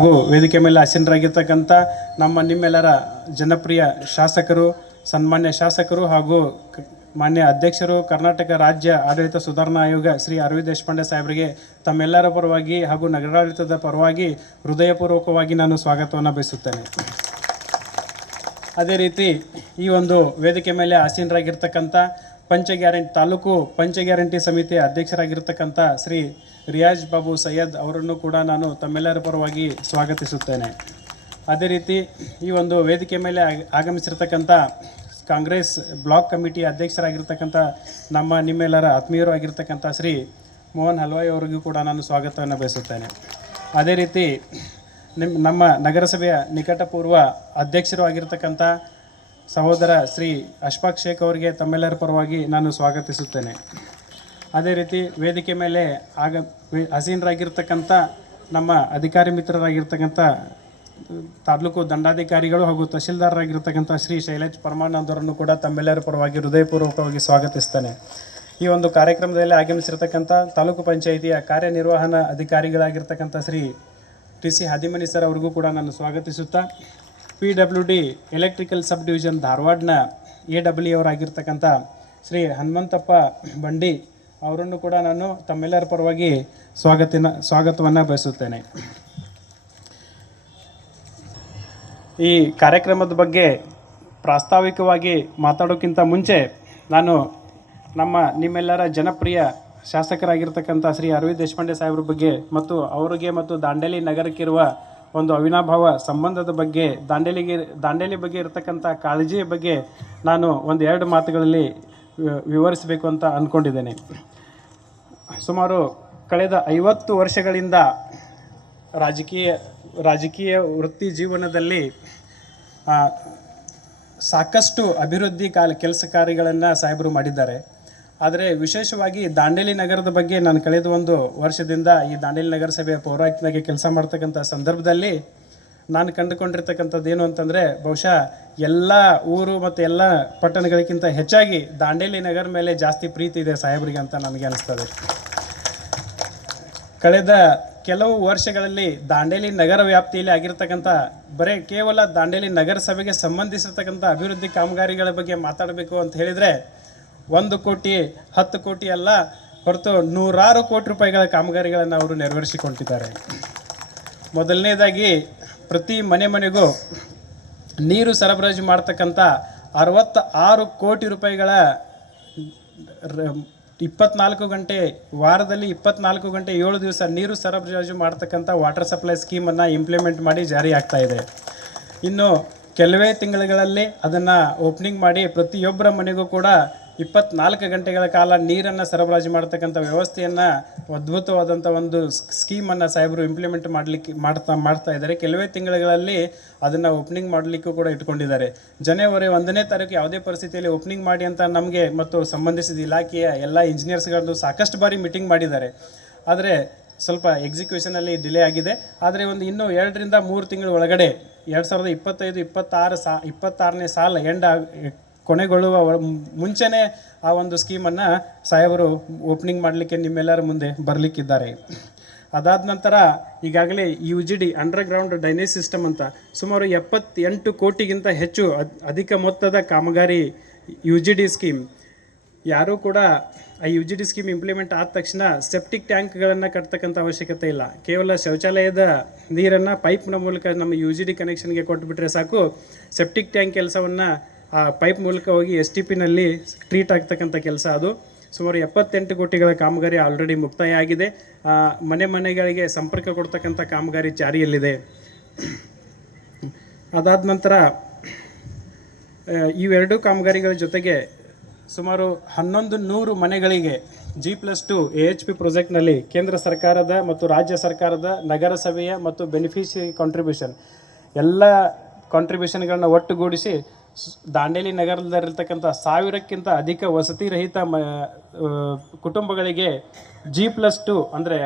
ಹಾಗೂ ವೇದಿಕೆ ಮೇಲೆ ಆಸೀನರಾಗಿರ್ತಕ್ಕಂಥ ನಿಮ್ಮೆಲ್ಲರ ಜನಪ್ರಿಯ ಶಾಸಕರು, ಸನ್ಮಾನ್ಯ ಶಾಸಕರು ಹಾಗೂ ಮಾನ್ಯ ಅಧ್ಯಕ್ಷರು, ಕರ್ನಾಟಕ ರಾಜ್ಯ ಆಡಳಿತ ಸುಧಾರಣಾ ಆಯೋಗ ಶ್ರೀ ಅರವಿಂದ್ ದೇಶಪಾಂಡೆ ಸಾಹೇಬರಿಗೆ ತಮ್ಮೆಲ್ಲರ ಪರವಾಗಿ ಹಾಗೂ ನಗರಾಡಳಿತದ ಪರವಾಗಿ ಹೃದಯಪೂರ್ವಕವಾಗಿ ನಾನು ಸ್ವಾಗತವನ್ನು ಬಯಸುತ್ತೇನೆ. ಅದೇ ರೀತಿ ಈ ಒಂದು ವೇದಿಕೆ ಮೇಲೆ ಆಸೀನರಾಗಿರ್ತಕ್ಕಂಥ ತಾಲೂಕು ಪಂಚ ಗ್ಯಾರಂಟಿ ಸಮಿತಿಯ ಅಧ್ಯಕ್ಷರಾಗಿರ್ತಕ್ಕಂಥ ಶ್ರೀ ರಿಯಾಜ್ ಬಾಬು ಸೈಯದ್ ಅವರನ್ನು ಕೂಡ ನಾನು ತಮ್ಮೆಲ್ಲರ ಪರವಾಗಿ ಸ್ವಾಗತಿಸುತ್ತೇನೆ. ಅದೇ ರೀತಿ ಈ ಒಂದು ವೇದಿಕೆ ಮೇಲೆ ಆಗಮಿಸಿರ್ತಕ್ಕಂಥ ಕಾಂಗ್ರೆಸ್ ಬ್ಲಾಕ್ ಕಮಿಟಿ ಅಧ್ಯಕ್ಷರಾಗಿರ್ತಕ್ಕಂಥ ನಿಮ್ಮೆಲ್ಲರ ಆತ್ಮೀಯರು ಆಗಿರ್ತಕ್ಕಂಥ ಶ್ರೀ ಮೋಹನ್ ಹಲ್ವಾಯಿ ಅವರಿಗೂ ಕೂಡ ನಾನು ಸ್ವಾಗತವನ್ನು ಬಯಸುತ್ತೇನೆ. ಅದೇ ರೀತಿ ನಮ್ಮ ನಗರಸಭೆಯ ನಿಕಟಪೂರ್ವ ಅಧ್ಯಕ್ಷರು ಆಗಿರ್ತಕ್ಕಂಥ ಸಹೋದರ ಶ್ರೀ ಅಶ್ಫಾಕ್ ಶೇಖ್ ಅವರಿಗೆ ತಮ್ಮೆಲ್ಲರ ಪರವಾಗಿ ನಾನು ಸ್ವಾಗತಿಸುತ್ತೇನೆ. ಅದೇ ರೀತಿ ವೇದಿಕೆ ಮೇಲೆ ಆಸೀನರಾಗಿರ್ತಕ್ಕಂಥ ನಮ್ಮ ಅಧಿಕಾರಿ ಮಿತ್ರರಾಗಿರ್ತಕ್ಕಂಥ ತಾಲೂಕು ದಂಡಾಧಿಕಾರಿಗಳು ಹಾಗೂ ತಹಶೀಲ್ದಾರರಾಗಿರ್ತಕ್ಕಂಥ ಶ್ರೀ ಶೈಲೇಶ್ ಪರಮಾನಂದ್ ಅವರನ್ನು ಕೂಡ ತಮ್ಮೆಲ್ಲರ ಪರವಾಗಿ ಹೃದಯಪೂರ್ವಕವಾಗಿ ಸ್ವಾಗತಿಸ್ತೇನೆ. ಈ ಒಂದು ಕಾರ್ಯಕ್ರಮದಲ್ಲಿ ಆಗಮಿಸಿರ್ತಕ್ಕಂಥ ತಾಲೂಕು ಪಂಚಾಯಿತಿಯ ಕಾರ್ಯನಿರ್ವಹಣಾ ಅಧಿಕಾರಿಗಳಾಗಿರ್ತಕ್ಕಂಥ Shri T C Hadimani sir ಅವ್ರಿಗೂ ಕೂಡ ನಾನು ಸ್ವಾಗತಿಸುತ್ತಾ, PWD ಎಲೆಕ್ಟ್ರಿಕಲ್ ಸಬ್ ಡಿವಿಷನ್ ಧಾರವಾಡನ AW ಅವರಾಗಿರ್ತಕ್ಕಂಥ ಶ್ರೀ ಹನುಮಂತಪ್ಪ ಬಂಡಿ ಅವರನ್ನು ಕೂಡ ನಾನು ತಮ್ಮೆಲ್ಲರ ಪರವಾಗಿ ಸ್ವಾಗತವನ್ನು ಬಯಸುತ್ತೇನೆ. ಈ ಕಾರ್ಯಕ್ರಮದ ಬಗ್ಗೆ ಪ್ರಾಸ್ತಾವಿಕವಾಗಿ ಮಾತಾಡೋಕ್ಕಿಂತ ಮುಂಚೆ ನಾನು ನಿಮ್ಮೆಲ್ಲರ ಜನಪ್ರಿಯ ಶಾಸಕರಾಗಿರ್ತಕ್ಕಂಥ ಶ್ರೀ ಅರವಿಂದ್ ದೇಶಪಾಂಡೆ ಸಾಹೇಬ್ರ ಬಗ್ಗೆ ಮತ್ತು ಅವರಿಗೆ ಮತ್ತು ದಾಂಡೇಲಿ ನಗರಕ್ಕಿರುವ ಒಂದು ಅವಿನಾಭಾವ ಸಂಬಂಧದ ಬಗ್ಗೆ, ದಾಂಡೇಲಿ ಬಗ್ಗೆ ಇರತಕ್ಕಂಥ ಕಾಳಜಿಯ ಬಗ್ಗೆ ನಾನು ಎರಡು ಮಾತುಗಳಲ್ಲಿ ವಿವರಿಸಬೇಕು ಅಂತ ಅಂದ್ಕೊಂಡಿದ್ದೇನೆ. ಸುಮಾರು ಕಳೆದ 50 ವರ್ಷಗಳಿಂದ ರಾಜಕೀಯ ವೃತ್ತಿ ಜೀವನದಲ್ಲಿ ಸಾಕಷ್ಟು ಅಭಿವೃದ್ಧಿ ಕೆಲಸ ಕಾರ್ಯಗಳನ್ನು ಸಾಹೇಬರು ಮಾಡಿದ್ದಾರೆ. ಆದರೆ ವಿಶೇಷವಾಗಿ ದಾಂಡೇಲಿ ನಗರದ ಬಗ್ಗೆ ನಾನು ಕಳೆದ 1 ವರ್ಷದಿಂದ ಈ ದಾಂಡೇಲಿ ನಗರಸಭೆಯ ಪೌರಾಯುಕ್ತನಾಗಿ ಕೆಲಸ ಮಾಡ್ತಕ್ಕಂಥ ಸಂದರ್ಭದಲ್ಲಿ ನಾನು ಕಂಡುಕೊಂಡಿರ್ತಕ್ಕಂಥದ್ದು ಏನು ಅಂತಂದರೆ, ಬಹುಶಃ ಎಲ್ಲ ಊರು ಮತ್ತು ಎಲ್ಲ ಪಟ್ಟಣಗಳಿಗಿಂತ ಹೆಚ್ಚಾಗಿ ದಾಂಡೇಲಿ ನಗರ ಮೇಲೆ ಜಾಸ್ತಿ ಪ್ರೀತಿ ಇದೆ ಸಾಹೇಬರಿಗೆ ಅಂತ ನನಗೆ ಅನಿಸ್ತದೆ. ಕಳೆದ ಕೆಲವು ವರ್ಷಗಳಲ್ಲಿ ದಾಂಡೇಲಿ ನಗರ ವ್ಯಾಪ್ತಿಯಲ್ಲಿ ಆಗಿರ್ತಕ್ಕಂಥ ಕೇವಲ ದಾಂಡೇಲಿ ನಗರಸಭೆಗೆ ಸಂಬಂಧಿಸಿರ್ತಕ್ಕಂಥ ಅಭಿವೃದ್ಧಿ ಕಾಮಗಾರಿಗಳ ಬಗ್ಗೆ ಮಾತಾಡಬೇಕು ಅಂತ ಹೇಳಿದರೆ 1 ಕೋಟಿ 10 ಕೋಟಿ ಅಲ್ಲ, ಹೊರತು 100 ಕೋಟಿ ರೂಪಾಯಿಗಳ ಕಾಮಗಾರಿಗಳನ್ನು ಅವರು ನೆರವೇರಿಸಿಕೊಂಡಿದ್ದಾರೆ. ಮೊದಲನೇದಾಗಿ ಪ್ರತಿ ಮನೆಗೂ ನೀರು ಸರಬರಾಜು ಮಾಡ್ತಕ್ಕಂಥ 66 ಕೋಟಿ ರೂಪಾಯಿಗಳ 24 ಗಂಟೆ ವಾರದಲ್ಲಿ 24 ಗಂಟೆ 7 ದಿವಸ ನೀರು ಸರಬರಾಜು ಮಾಡ್ತಕ್ಕಂಥ ವಾಟರ್ ಸಪ್ಲೈ ಸ್ಕೀಮನ್ನು ಇಂಪ್ಲಿಮೆಂಟ್ ಮಾಡಿ ಜಾರಿ ಆಗ್ತಾ ಇದೆ. ಇನ್ನು ಕೆಲವೇ ತಿಂಗಳುಗಳಲ್ಲಿ ಅದನ್ನು ಓಪನಿಂಗ್ ಮಾಡಿ ಪ್ರತಿಯೊಬ್ಬರ ಮನೆಗೂ ಕೂಡ 24 ಗಂಟೆಗಳ ಕಾಲ ನೀರನ್ನು ಸರಬರಾಜು ಮಾಡ್ತಕ್ಕಂಥ ವ್ಯವಸ್ಥೆಯನ್ನು, ಅದ್ಭುತವಾದಂಥ ಒಂದು ಸ್ಕೀಮನ್ನು ಸಾಹೇಬರು ಇಂಪ್ಲಿಮೆಂಟ್ ಮಾಡ್ತಾ ಇದ್ದಾರೆ. ಕೆಲವೇ ತಿಂಗಳುಗಳಲ್ಲಿ ಅದನ್ನು ಓಪನಿಂಗ್ ಮಾಡಲಿಕ್ಕೂ ಕೂಡ ಇಟ್ಕೊಂಡಿದ್ದಾರೆ. ಜನವರಿ 1ನೇ ತಾರೀಕು ಯಾವುದೇ ಪರಿಸ್ಥಿತಿಯಲ್ಲಿ ಓಪನಿಂಗ್ ಮಾಡಿ ಅಂತ ನಮಗೆ ಮತ್ತು ಸಂಬಂಧಿಸಿದ ಇಲಾಖೆಯ ಎಲ್ಲ ಇಂಜಿನಿಯರ್ಸ್ಗಳದ್ದು ಸಾಕಷ್ಟು ಬಾರಿ ಮೀಟಿಂಗ್ ಮಾಡಿದ್ದಾರೆ. ಆದರೆ ಸ್ವಲ್ಪ ಎಕ್ಸಿಕ್ಯೂಷನಲ್ಲಿ ಡಿಲೇ ಆಗಿದೆ. ಆದರೆ ಇನ್ನೂ 2 ರಿಂದ 3 ತಿಂಗಳ ಒಳಗಡೆ 2025-26ನೇ ಸಾಲ ಕೊನೆಗೊಳ್ಳುವ ಮುಂಚೆನೇ ಆ ಒಂದು ಸ್ಕೀಮನ್ನು ಸಾಹೇಬರು ಓಪನಿಂಗ್ ಮಾಡಲಿಕ್ಕೆ ನಿಮ್ಮೆಲ್ಲರ ಮುಂದೆ ಬರಲಿಕ್ಕಿದ್ದಾರೆ. ಅದಾದ ನಂತರ ಈಗಾಗಲೇ UGD ಅಂಡರ್ಗ್ರೌಂಡ್ ಡ್ರೈನೇಜ್ ಸಿಸ್ಟಮ್ ಅಂತ ಸುಮಾರು 78 ಕೋಟಿಗಿಂತ ಹೆಚ್ಚು ಅಧಿಕ ಮೊತ್ತದ ಕಾಮಗಾರಿ UGD ಸ್ಕೀಮ್. ಯಾರೂ ಕೂಡ ಆ UGD ಸ್ಕೀಮ್ ಇಂಪ್ಲಿಮೆಂಟ್ ಆದ ತಕ್ಷಣ ಸೆಪ್ಟಿಕ್ ಟ್ಯಾಂಕ್ಗಳನ್ನು ಕಟ್ತಕ್ಕಂಥ ಅವಶ್ಯಕತೆ ಇಲ್ಲ. ಕೇವಲ ಶೌಚಾಲಯದ ನೀರನ್ನು ಪೈಪ್ನ ಮೂಲಕ ನಮ್ಮ UGD ಕನೆಕ್ಷನ್ಗೆ ಕೊಟ್ಟುಬಿಟ್ರೆ ಸಾಕು. ಸೆಪ್ಟಿಕ್ ಟ್ಯಾಂಕ್ ಕೆಲಸವನ್ನು ಆ ಪೈಪ್ ಮೂಲಕ ಹೋಗಿ STPನಲ್ಲಿ ಟ್ರೀಟ್ ಆಗ್ತಕ್ಕಂಥ ಕೆಲಸ ಅದು. ಸುಮಾರು 78 ಕೋಟಿಗಳ ಕಾಮಗಾರಿ ಆಲ್ರೆಡಿ ಮುಕ್ತಾಯ ಆಗಿದೆ. ಮನೆಗಳಿಗೆ ಸಂಪರ್ಕ ಕೊಡ್ತಕ್ಕಂಥ ಕಾಮಗಾರಿ ಜಾರಿಯಲ್ಲಿದೆ. ಅದಾದ ನಂತರ ಇವೆರಡು ಕಾಮಗಾರಿಗಳ ಜೊತೆಗೆ ಸುಮಾರು 1100 ಮನೆಗಳಿಗೆ G+2 AHP ಪ್ರಾಜೆಕ್ಟ್ನಲ್ಲಿ ಕೇಂದ್ರ ಸರ್ಕಾರದ ಮತ್ತು ರಾಜ್ಯ ಸರ್ಕಾರದ ನಗರಸಭೆಯ ಮತ್ತು ಬೆನಿಫಿಷರಿ ಕಾಂಟ್ರಿಬ್ಯೂಷನ್ ಎಲ್ಲ ಕಾಂಟ್ರಿಬ್ಯೂಷನ್ಗಳನ್ನ ಒಟ್ಟುಗೂಡಿಸಿ ದಾಂಡೇಲಿ ನಗರದಲ್ಲಿರ್ತಕ್ಕಂಥ 1000ಕ್ಕಿಂತ ಅಧಿಕ ವಸತಿ ರಹಿತ ಕುಟುಂಬಗಳಿಗೆ G+2 ಅಂದರೆ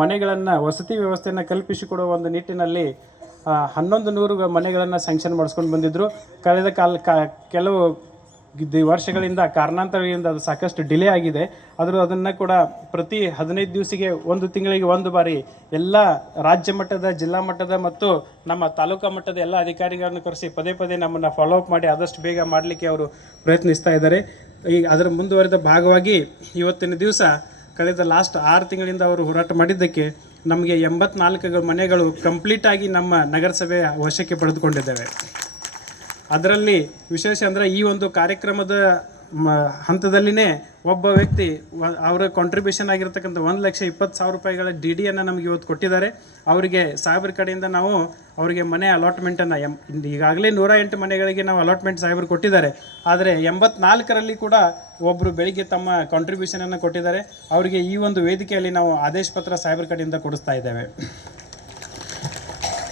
ಮನೆಗಳನ್ನು ವಸತಿ ವ್ಯವಸ್ಥೆಯನ್ನು ಕಲ್ಪಿಸಿಕೊಡುವ ಒಂದು ನಿಟ್ಟಿನಲ್ಲಿ 1100 ಮನೆಗಳನ್ನು ಸ್ಯಾಂಕ್ಷನ್ ಮಾಡಿಸ್ಕೊಂಡು ಬಂದಿದ್ದರು. ಕಳೆದ ಕೆಲವು ವರ್ಷಗಳಿಂದ ಕಾರಣಾಂತರಗಳಿಂದ ಅದು ಸಾಕಷ್ಟು ಡಿಲೇ ಆಗಿದೆ. ಅದನ್ನು ಕೂಡ ಪ್ರತಿ 15 ದಿವಸಿಗೆ 1 ತಿಂಗಳಿಗೆ 1 ಬಾರಿ ಎಲ್ಲ ರಾಜ್ಯ ಮಟ್ಟದ, ಜಿಲ್ಲಾ ಮಟ್ಟದ ಮತ್ತು ನಮ್ಮ ತಾಲೂಕಾ ಮಟ್ಟದ ಎಲ್ಲ ಅಧಿಕಾರಿಗಳನ್ನು ಕರೆಸಿ ಪದೇ ಪದೇ ನಮ್ಮನ್ನು ಫಾಲೋ ಅಪ್ ಮಾಡಿ ಆದಷ್ಟು ಬೇಗ ಮಾಡಲಿಕ್ಕೆ ಅವರು ಪ್ರಯತ್ನಿಸ್ತಾ ಇದ್ದಾರೆ. ಈಗ ಅದರ ಮುಂದುವರೆದ ಭಾಗವಾಗಿ ಇವತ್ತಿನ ದಿವಸ ಕಳೆದ ಲಾಸ್ಟ್ 6 ತಿಂಗಳಿಂದ ಅವರು ಹೋರಾಟ ಮಾಡಿದ್ದಕ್ಕೆ ನಮಗೆ 84 ಮನೆಗಳು ಕಂಪ್ಲೀಟಾಗಿ ನಮ್ಮ ನಗರಸಭೆಯ ವಶಕ್ಕೆ ಪಡೆದುಕೊಂಡಿದ್ದೇವೆ. ಅದರಲ್ಲಿ ವಿಶೇಷ ಅಂದರೆ ಈ ಒಂದು ಕಾರ್ಯಕ್ರಮದ ಹಂತದಲ್ಲಿನೇ ಒಬ್ಬ ವ್ಯಕ್ತಿ ಅವರ ಕಾಂಟ್ರಿಬ್ಯೂಷನ್ ಆಗಿರ್ತಕ್ಕಂಥ 1,20,000 ರೂಪಾಯಿಗಳ DDಯನ್ನು ನಮಗೆ ಇವತ್ತು ಕೊಟ್ಟಿದ್ದಾರೆ. ಅವರಿಗೆ ಸಾಹೇಬ್ರ ಕಡೆಯಿಂದ ನಾವು ಅವರಿಗೆ ಮನೆ ಅಲಾಟ್ಮೆಂಟನ್ನು ಈಗಾಗಲೇ 108 ಮನೆಗಳಿಗೆ ನಾವು ಅಲಾಟ್ಮೆಂಟ್ ಸಾಹೇಬರು ಕೊಟ್ಟಿದ್ದಾರೆ. ಆದರೆ 84ರಲ್ಲಿ ಕೂಡ ಒಬ್ಬರು ಬೆಳಿಗ್ಗೆ ತಮ್ಮ ಕಾಂಟ್ರಿಬ್ಯೂಷನನ್ನು ಕೊಟ್ಟಿದ್ದಾರೆ. ಅವರಿಗೆ ಈ ಒಂದು ವೇದಿಕೆಯಲ್ಲಿ ನಾವು ಆದೇಶ ಪತ್ರ ಸಾಹೇಬ್ರ ಕಡೆಯಿಂದ ಕೊಡಿಸ್ತಾ ಇದ್ದೇವೆ.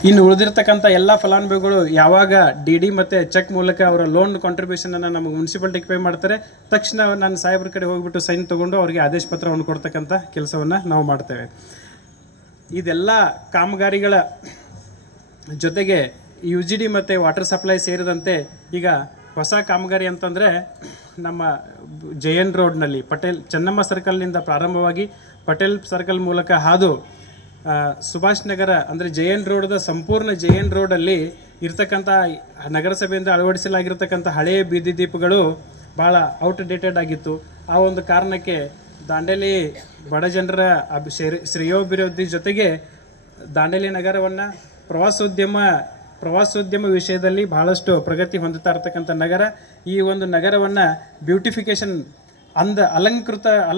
ಇನ್ನು ಉಳಿದಿರ್ತಕ್ಕಂಥ ಎಲ್ಲ ಫಲಾನುಭವಿಗಳು ಯಾವಾಗ DD ಮತ್ತು ಚೆಕ್ ಮೂಲಕ ಅವರ ಲೋನ್ ಕಾಂಟ್ರಿಬ್ಯೂಷನನ್ನು ನಮಗೆ ಮುನ್ಸಿಪಾಲ್ಟಿಗೆ ಪೇ ಮಾಡ್ತಾರೆ, ತಕ್ಷಣ ನಾನು ಸಾಹೇಬ್ರ ಕಡೆ ಹೋಗಿಬಿಟ್ಟು ಸೈನ್ ತೊಗೊಂಡು ಅವರಿಗೆ ಆದೇಶ ಪತ್ರವನ್ನು ಕೊಡ್ತಕ್ಕಂಥ ಕೆಲಸವನ್ನು ನಾವು ಮಾಡ್ತೇವೆ. ಇದೆಲ್ಲ ಕಾಮಗಾರಿಗಳ ಜೊತೆಗೆ UGD ಮತ್ತು ವಾಟರ್ ಸಪ್ಲೈ ಸೇರಿದಂತೆ ಈಗ ಹೊಸ ಕಾಮಗಾರಿ ಅಂತಂದರೆ ನಮ್ಮ JN ರೋಡ್ನಲ್ಲಿ ಚೆನ್ನಮ್ಮ ಸರ್ಕಲ್ನಿಂದ ಪ್ರಾರಂಭವಾಗಿ ಪಟೇಲ್ ಸರ್ಕಲ್ ಮೂಲಕ ಹಾದು ಸುಭಾಷ್ ನಗರ ಅಂದರೆ JN ರೋಡ್ದ ಸಂಪೂರ್ಣ JN ರೋಡಲ್ಲಿ ಇರ್ತಕ್ಕಂಥ ನಗರಸಭೆಯಿಂದ ಅಳವಡಿಸಲಾಗಿರ್ತಕ್ಕಂಥ ಹಳೆಯ ಬೀದಿ ದೀಪಗಳು ಭಾಳ ಔಟ್ಡೇಟೆಡ್ ಆಗಿತ್ತು. ಆ ಒಂದು ಕಾರಣಕ್ಕೆ ದಾಂಡೇಲಿ ಬಡ ಜನರ ಶ್ರೇಯೋಭಿವೃದ್ಧಿ ಜೊತೆಗೆ ದಾಂಡೇಲಿ ನಗರವನ್ನು ಪ್ರವಾಸೋದ್ಯಮ ವಿಷಯದಲ್ಲಿ ಬಹಳಷ್ಟು ಪ್ರಗತಿ ಹೊಂದುತ್ತಾ ಇರ್ತಕ್ಕಂಥ ನಗರ. ಈ ಒಂದು ನಗರವನ್ನು ಬ್ಯೂಟಿಫಿಕೇಷನ್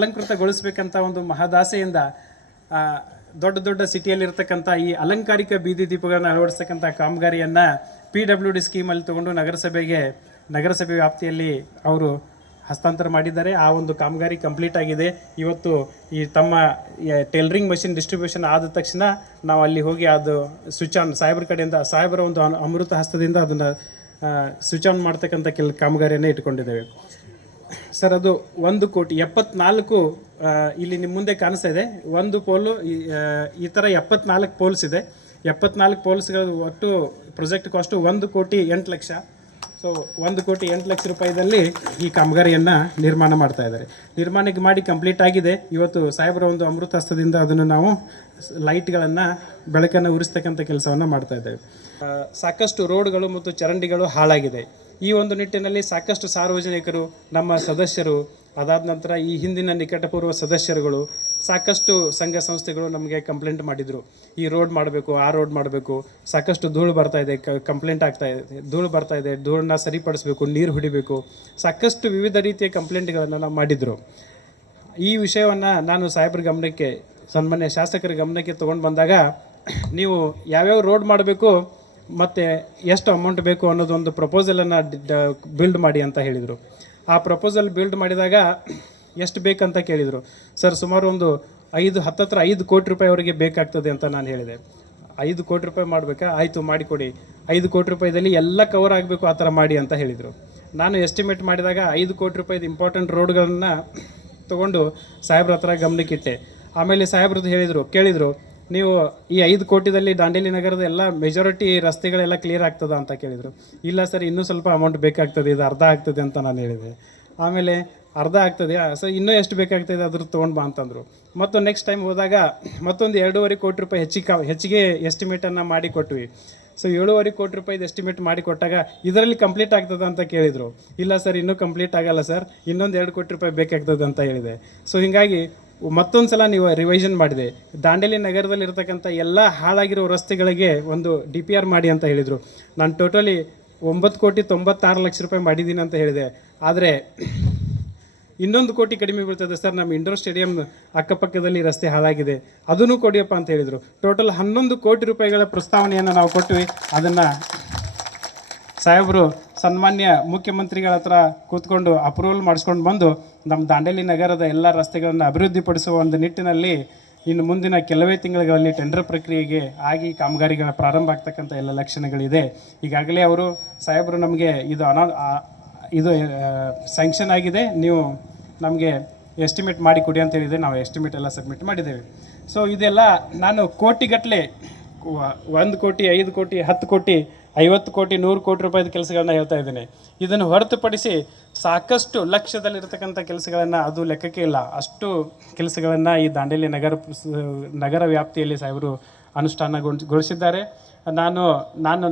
ಅಲಂಕೃತಗೊಳಿಸ್ಬೇಕಂತ ಒಂದು ಮಹದಾಸೆಯಿಂದ ದೊಡ್ಡ ಸಿಟಿಯಲ್ಲಿರ್ತಕ್ಕಂಥ ಈ ಅಲಂಕಾರಿಕ ಬೀದಿ ದೀಪಗಳನ್ನು ಅಳವಡಿಸ್ತಕ್ಕಂಥ ಕಾಮಗಾರಿಯನ್ನು PWD ಸ್ಕೀಮಲ್ಲಿ ತಗೊಂಡು ನಗರಸಭೆ ವ್ಯಾಪ್ತಿಯಲ್ಲಿ ಅವರು ಹಸ್ತಾಂತರ ಮಾಡಿದ್ದಾರೆ. ಆ ಒಂದು ಕಾಮಗಾರಿ ಕಂಪ್ಲೀಟ್ ಆಗಿದೆ. ಇವತ್ತು ಈ ತಮ್ಮ ಟೈಲರಿಂಗ್ ಮಷಿನ್ ಡಿಸ್ಟ್ರಿಬ್ಯೂಷನ್ ಆದ ತಕ್ಷಣ ನಾವು ಅಲ್ಲಿ ಹೋಗಿ ಅದು ಸ್ವಿಚ್ ಆನ್ ಸಾಹೇಬ್ರ ಕಡೆಯಿಂದ ಸಾಹೇಬರ ಒಂದು ಅಮೃತ ಹಸ್ತದಿಂದ ಅದನ್ನು ಸ್ವಿಚ್ ಆನ್ ಮಾಡ್ತಕ್ಕಂಥ ಕಾಮಗಾರಿಯನ್ನು ಇಟ್ಕೊಂಡಿದ್ದೇವೆ. ಸರ್, ಅದು 1,74,00,000 ಇಲ್ಲಿ ನಿಮ್ಮ ಮುಂದೆ ಕಾಣಿಸ್ತಾ ಇದೆ. ಒಂದು ಪೋಲು ಈ ಥರ 74 ಪೋಲ್ಸ್ ಇದೆ. 74 ಪೋಲ್ಸ್ಗಳು ಒಟ್ಟು ಪ್ರೊಜೆಕ್ಟ್ ಕಾಸ್ಟು 1,08,00,000. ಸೊ 1,08,00,000 ರೂಪಾಯಿದಲ್ಲಿ ಈ ಕಾಮಗಾರಿಯನ್ನು ನಿರ್ಮಾಣ ಮಾಡ್ತಾ ಇದ್ದಾರೆ. ನಿರ್ಮಾಣಕ್ಕೆ ಮಾಡಿ ಕಂಪ್ಲೀಟ್ ಆಗಿದೆ. ಇವತ್ತು ಸಾಹೇಬರ ಒಂದು ಅಮೃತ ಹಸ್ತದಿಂದ ಅದನ್ನು ನಾವು ಬೆಳಕನ್ನು ಉರಿಸ್ತಕ್ಕಂಥ ಕೆಲಸವನ್ನು ಮಾಡ್ತಾ ಇದ್ದೇವೆ. ಸಾಕಷ್ಟು ರೋಡ್ಗಳು ಮತ್ತು ಚರಂಡಿಗಳು ಹಾಳಾಗಿದೆ. ಈ ಒಂದು ನಿಟ್ಟಿನಲ್ಲಿ ಸಾಕಷ್ಟು ಸಾರ್ವಜನಿಕರು, ನಮ್ಮ ಸದಸ್ಯರು, ಅದಾದ ನಂತರ ಈ ಹಿಂದಿನ ನಿಕಟಪೂರ್ವ ಸದಸ್ಯರುಗಳು, ಸಾಕಷ್ಟು ಸಂಘ ಸಂಸ್ಥೆಗಳು ನಮಗೆ ಕಂಪ್ಲೇಂಟ್ ಮಾಡಿದರು. ಈ ರೋಡ್ ಮಾಡಬೇಕು, ಆ ರೋಡ್ ಮಾಡಬೇಕು, ಸಾಕಷ್ಟು ಧೂಳು ಬರ್ತಾ ಇದೆ, ಕಂಪ್ಲೇಂಟ್ ಆಗ್ತಾ ಇದೆ, ಧೂಳು ಬರ್ತಾ ಇದೆ, ಧೂಳನ್ನ ಸರಿಪಡಿಸಬೇಕು, ನೀರು ಹೊಡಿಬೇಕು, ಸಾಕಷ್ಟು ವಿವಿಧ ರೀತಿಯ ಕಂಪ್ಲೇಂಟ್ಗಳನ್ನು ನಾವು ಮಾಡಿದರು. ಈ ವಿಷಯವನ್ನು ನಾನು ಸಾಹೇಬ್ರ ಗಮನಕ್ಕೆ, ಸನ್ಮಾನ್ಯ ಶಾಸಕರ ಗಮನಕ್ಕೆ ತೊಗೊಂಡು ಬಂದಾಗ, ನೀವು ಯಾವ್ಯಾವ ರೋಡ್ ಮಾಡಬೇಕು ಮತ್ತು ಎಷ್ಟು ಅಮೌಂಟ್ ಬೇಕು ಅನ್ನೋದೊಂದು ಪ್ರಪೋಸಲನ್ನು ಬಿಲ್ಡ್ ಮಾಡಿ ಅಂತ ಹೇಳಿದರು. ಆ ಪ್ರಪೋಸಲ್ ಬಿಲ್ಡ್ ಮಾಡಿದಾಗ ಎಷ್ಟು ಬೇಕಂತ ಕೇಳಿದರು. ಸರ್, ಸುಮಾರು ಒಂದು 5 ಕೋಟಿ ರೂಪಾಯಿವರೆಗೆ ಬೇಕಾಗ್ತದೆ ಅಂತ ನಾನು ಹೇಳಿದೆ. 5 ಕೋಟಿ ರೂಪಾಯಿ ಮಾಡಬೇಕಾ? ಆಯಿತು, ಮಾಡಿಕೊಡಿ. 5 ಕೋಟಿ ರೂಪಾಯಿದಲ್ಲಿ ಎಲ್ಲ ಕವರ್ ಆಗಬೇಕು, ಆ ಥರ ಮಾಡಿ ಅಂತ ಹೇಳಿದರು. ನಾನು ಎಸ್ಟಿಮೇಟ್ ಮಾಡಿದಾಗ 5 ಕೋಟಿ ರೂಪಾಯಿದು ಇಂಪಾರ್ಟೆಂಟ್ ರೋಡ್ಗಳನ್ನು ತೊಗೊಂಡು ಸಾಹೇಬ್ರ ಹತ್ರ ಗಮನಕ್ಕಿಟ್ಟೆ. ಆಮೇಲೆ ಸಾಹೇಬ್ರದ್ದು ಕೇಳಿದರು, ನೀವು ಈ 5 ಕೋಟಿದಲ್ಲಿ ದಾಂಡೇಲಿ ನಗರದ ಎಲ್ಲ ಮೆಜಾರಿಟಿ ರಸ್ತೆಗಳೆಲ್ಲ ಕ್ಲಿಯರ್ ಆಗ್ತದ ಅಂತ ಕೇಳಿದರು. ಇಲ್ಲ ಸರ್, ಇನ್ನೂ ಸ್ವಲ್ಪ ಅಮೌಂಟ್ ಬೇಕಾಗ್ತದೆ, ಇದು ಅರ್ಧ ಆಗ್ತದೆ ಅಂತ ನಾನು ಹೇಳಿದೆ. ಆಮೇಲೆ ಅರ್ಧ ಆಗ್ತದೆ ಸರ್, ಇನ್ನೂ ಎಷ್ಟು ಬೇಕಾಗ್ತದೆ ಅದ್ರದ್ದು ತೊಗೊಂಡು ಬಾ ಅಂತಂದರು. ಮತ್ತು ನೆಕ್ಸ್ಟ್ ಟೈಮ್ ಹೋದಾಗ ಮತ್ತೊಂದು 2.5 ಕೋಟಿ ರೂಪಾಯಿ ಹೆಚ್ಚಿಗೆ ಎಸ್ಟಿಮೇಟನ್ನು ಮಾಡಿ ಕೊಟ್ವಿ. ಸೊ 7.5 ಕೋಟಿ ರೂಪಾಯಿದು ಎಸ್ಟಿಮೇಟ್ ಮಾಡಿ ಕೊಟ್ಟಾಗ ಇದರಲ್ಲಿ ಕಂಪ್ಲೀಟ್ ಆಗ್ತದೆ ಅಂತ ಕೇಳಿದರು. ಇಲ್ಲ ಸರ್, ಇನ್ನೂ ಕಂಪ್ಲೀಟ್ ಆಗಲ್ಲ ಸರ್, ಇನ್ನೊಂದು 2 ಕೋಟಿ ರೂಪಾಯಿ ಬೇಕಾಗ್ತದೆ ಅಂತ ಹೇಳಿದೆ. ಸೊ ಹೀಗಾಗಿ ಮತ್ತೊಂದು ಸಲ ನೀವು ರಿವೈಷನ್ ಮಾಡಿದೆ. ದಾಂಡೇಲಿ ನಗರದಲ್ಲಿ ಇರ್ತಕ್ಕಂಥ ಎಲ್ಲ ಹಾಳಾಗಿರೋ ರಸ್ತೆಗಳಿಗೆ ಒಂದು DPR ಮಾಡಿ ಅಂತ ಹೇಳಿದರು. ನಾನು ಟೋಟಲಿ 9,96,00,000 ರೂಪಾಯಿ ಮಾಡಿದ್ದೀನಿ ಅಂತ ಹೇಳಿದೆ. ಆದರೆ 1 ಕೋಟಿ ಕಡಿಮೆ ಬೀಳ್ತದೆ ಸರ್, ನಮ್ಮ ಇಂಡೋರ್ ಸ್ಟೇಡಿಯಂ ಅಕ್ಕಪಕ್ಕದಲ್ಲಿ ರಸ್ತೆ ಹಾಳಾಗಿದೆ, ಅದನ್ನು ಕೊಡಿಯಪ್ಪ ಅಂತ ಹೇಳಿದರು. ಟೋಟಲ್ 11 ಕೋಟಿ ರೂಪಾಯಿಗಳ ಪ್ರಸ್ತಾವನೆಯನ್ನು ನಾವು ಕೊಟ್ವಿ. ಅದನ್ನು ಸಾಹೇಬರು ಸನ್ಮಾನ್ಯ ಮುಖ್ಯಮಂತ್ರಿಗಳ ಹತ್ರ ಕೂತ್ಕೊಂಡು ಅಪ್ರೂವಲ್ ಮಾಡಿಸ್ಕೊಂಡು ಬಂದು ನಮ್ಮ ದಾಂಡೇಲಿ ನಗರದ ಎಲ್ಲ ರಸ್ತೆಗಳನ್ನು ಅಭಿವೃದ್ಧಿಪಡಿಸುವ ಒಂದು ನಿಟ್ಟಿನಲ್ಲಿ ಇನ್ನು ಮುಂದಿನ ಕೆಲವೇ ತಿಂಗಳುಗಳಲ್ಲಿ ಟೆಂಡರ್ ಪ್ರಕ್ರಿಯೆಗೆ ಆಗಿ ಕಾಮಗಾರಿಗಳ ಪ್ರಾರಂಭ ಆಗ್ತಕ್ಕಂಥ ಎಲ್ಲ ಲಕ್ಷಣಗಳಿದೆ. ಈಗಾಗಲೇ ಸಾಹೇಬರು ನಮಗೆ ಇದು ಸ್ಯಾಂಕ್ಷನ್ ಆಗಿದೆ, ನೀವು ನಮಗೆ ಎಸ್ಟಿಮೇಟ್ ಮಾಡಿ ಕೊಡಿ ಅಂತ ಹೇಳಿದೆ. ನಾವು ಎಸ್ಟಿಮೇಟ್ ಎಲ್ಲ ಸಬ್ಮಿಟ್ ಮಾಡಿದ್ದೇವೆ. ಸೊ ಇದೆಲ್ಲ ನಾನು 1 ಕೋಟಿ 5 ಕೋಟಿ 10 ಕೋಟಿ 50 ಕೋಟಿ 100 ಕೋಟಿ ರೂಪಾಯಿದ ಕೆಲಸಗಳನ್ನ ಹೇಳ್ತಾ ಇದ್ದೇನೆ. ಇದನ್ನು ಹೊರತುಪಡಿಸಿ ಸಾಕಷ್ಟು ಲಕ್ಷದಲ್ಲಿರ್ತಕ್ಕಂಥ ಕೆಲಸಗಳನ್ನು ಅದು ಲೆಕ್ಕಕ್ಕೆ ಇಲ್ಲ, ಅಷ್ಟು ಕೆಲಸಗಳನ್ನು ಈ ದಾಂಡೇಲಿ ನಗರ ವ್ಯಾಪ್ತಿಯಲ್ಲಿ ಸಾಹೇಬರು ಅನುಷ್ಠಾನಗೊಳಿಸಿದ್ದಾರೆ. ನಾನು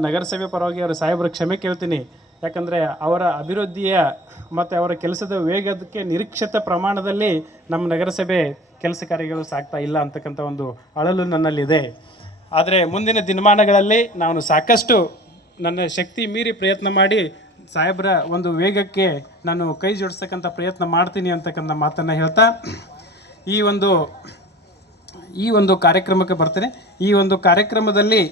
ನಗರಸಭೆ ಪರವಾಗಿ ಅವರು ಸಾಹೇಬರ ಕ್ಷಮೆ ಕೇಳ್ತೀನಿ. ಯಾಕಂದರೆ ಅವರ ಅಭಿವೃದ್ಧಿಯ ಮತ್ತು ಅವರ ಕೆಲಸದ ವೇಗಕ್ಕೆ ನಿರೀಕ್ಷಿತ ಪ್ರಮಾಣದಲ್ಲಿ ನಮ್ಮ ನಗರಸಭೆ ಕೆಲಸ ಕಾರ್ಯಗಳು ಸಾಗ್ತಾ ಇಲ್ಲ ಅಂತಕ್ಕಂಥ ಒಂದು ಅಳಲು ನನ್ನಲ್ಲಿದೆ. ಆದರೆ ಮುಂದಿನ ದಿನಮಾನಗಳಲ್ಲಿ ನಾನು ಸಾಕಷ್ಟು ನನ್ನ ಶಕ್ತಿ ಮೀರಿ ಪ್ರಯತ್ನ ಮಾಡಿ ಸಾಹೇಬರ ಒಂದು ವೇಗಕ್ಕೆ ನಾನು ಕೈ ಜೋಡಿಸ್ತಕ್ಕಂಥ ಪ್ರಯತ್ನ ಮಾಡ್ತೀನಿ ಅಂತಕ್ಕಂಥ ಮಾತನ್ನು ಹೇಳ್ತಾ ಈ ಒಂದು ಕಾರ್ಯಕ್ರಮಕ್ಕೆ ಬರ್ತೇನೆ. ಈ ಒಂದು ಕಾರ್ಯಕ್ರಮದಲ್ಲಿ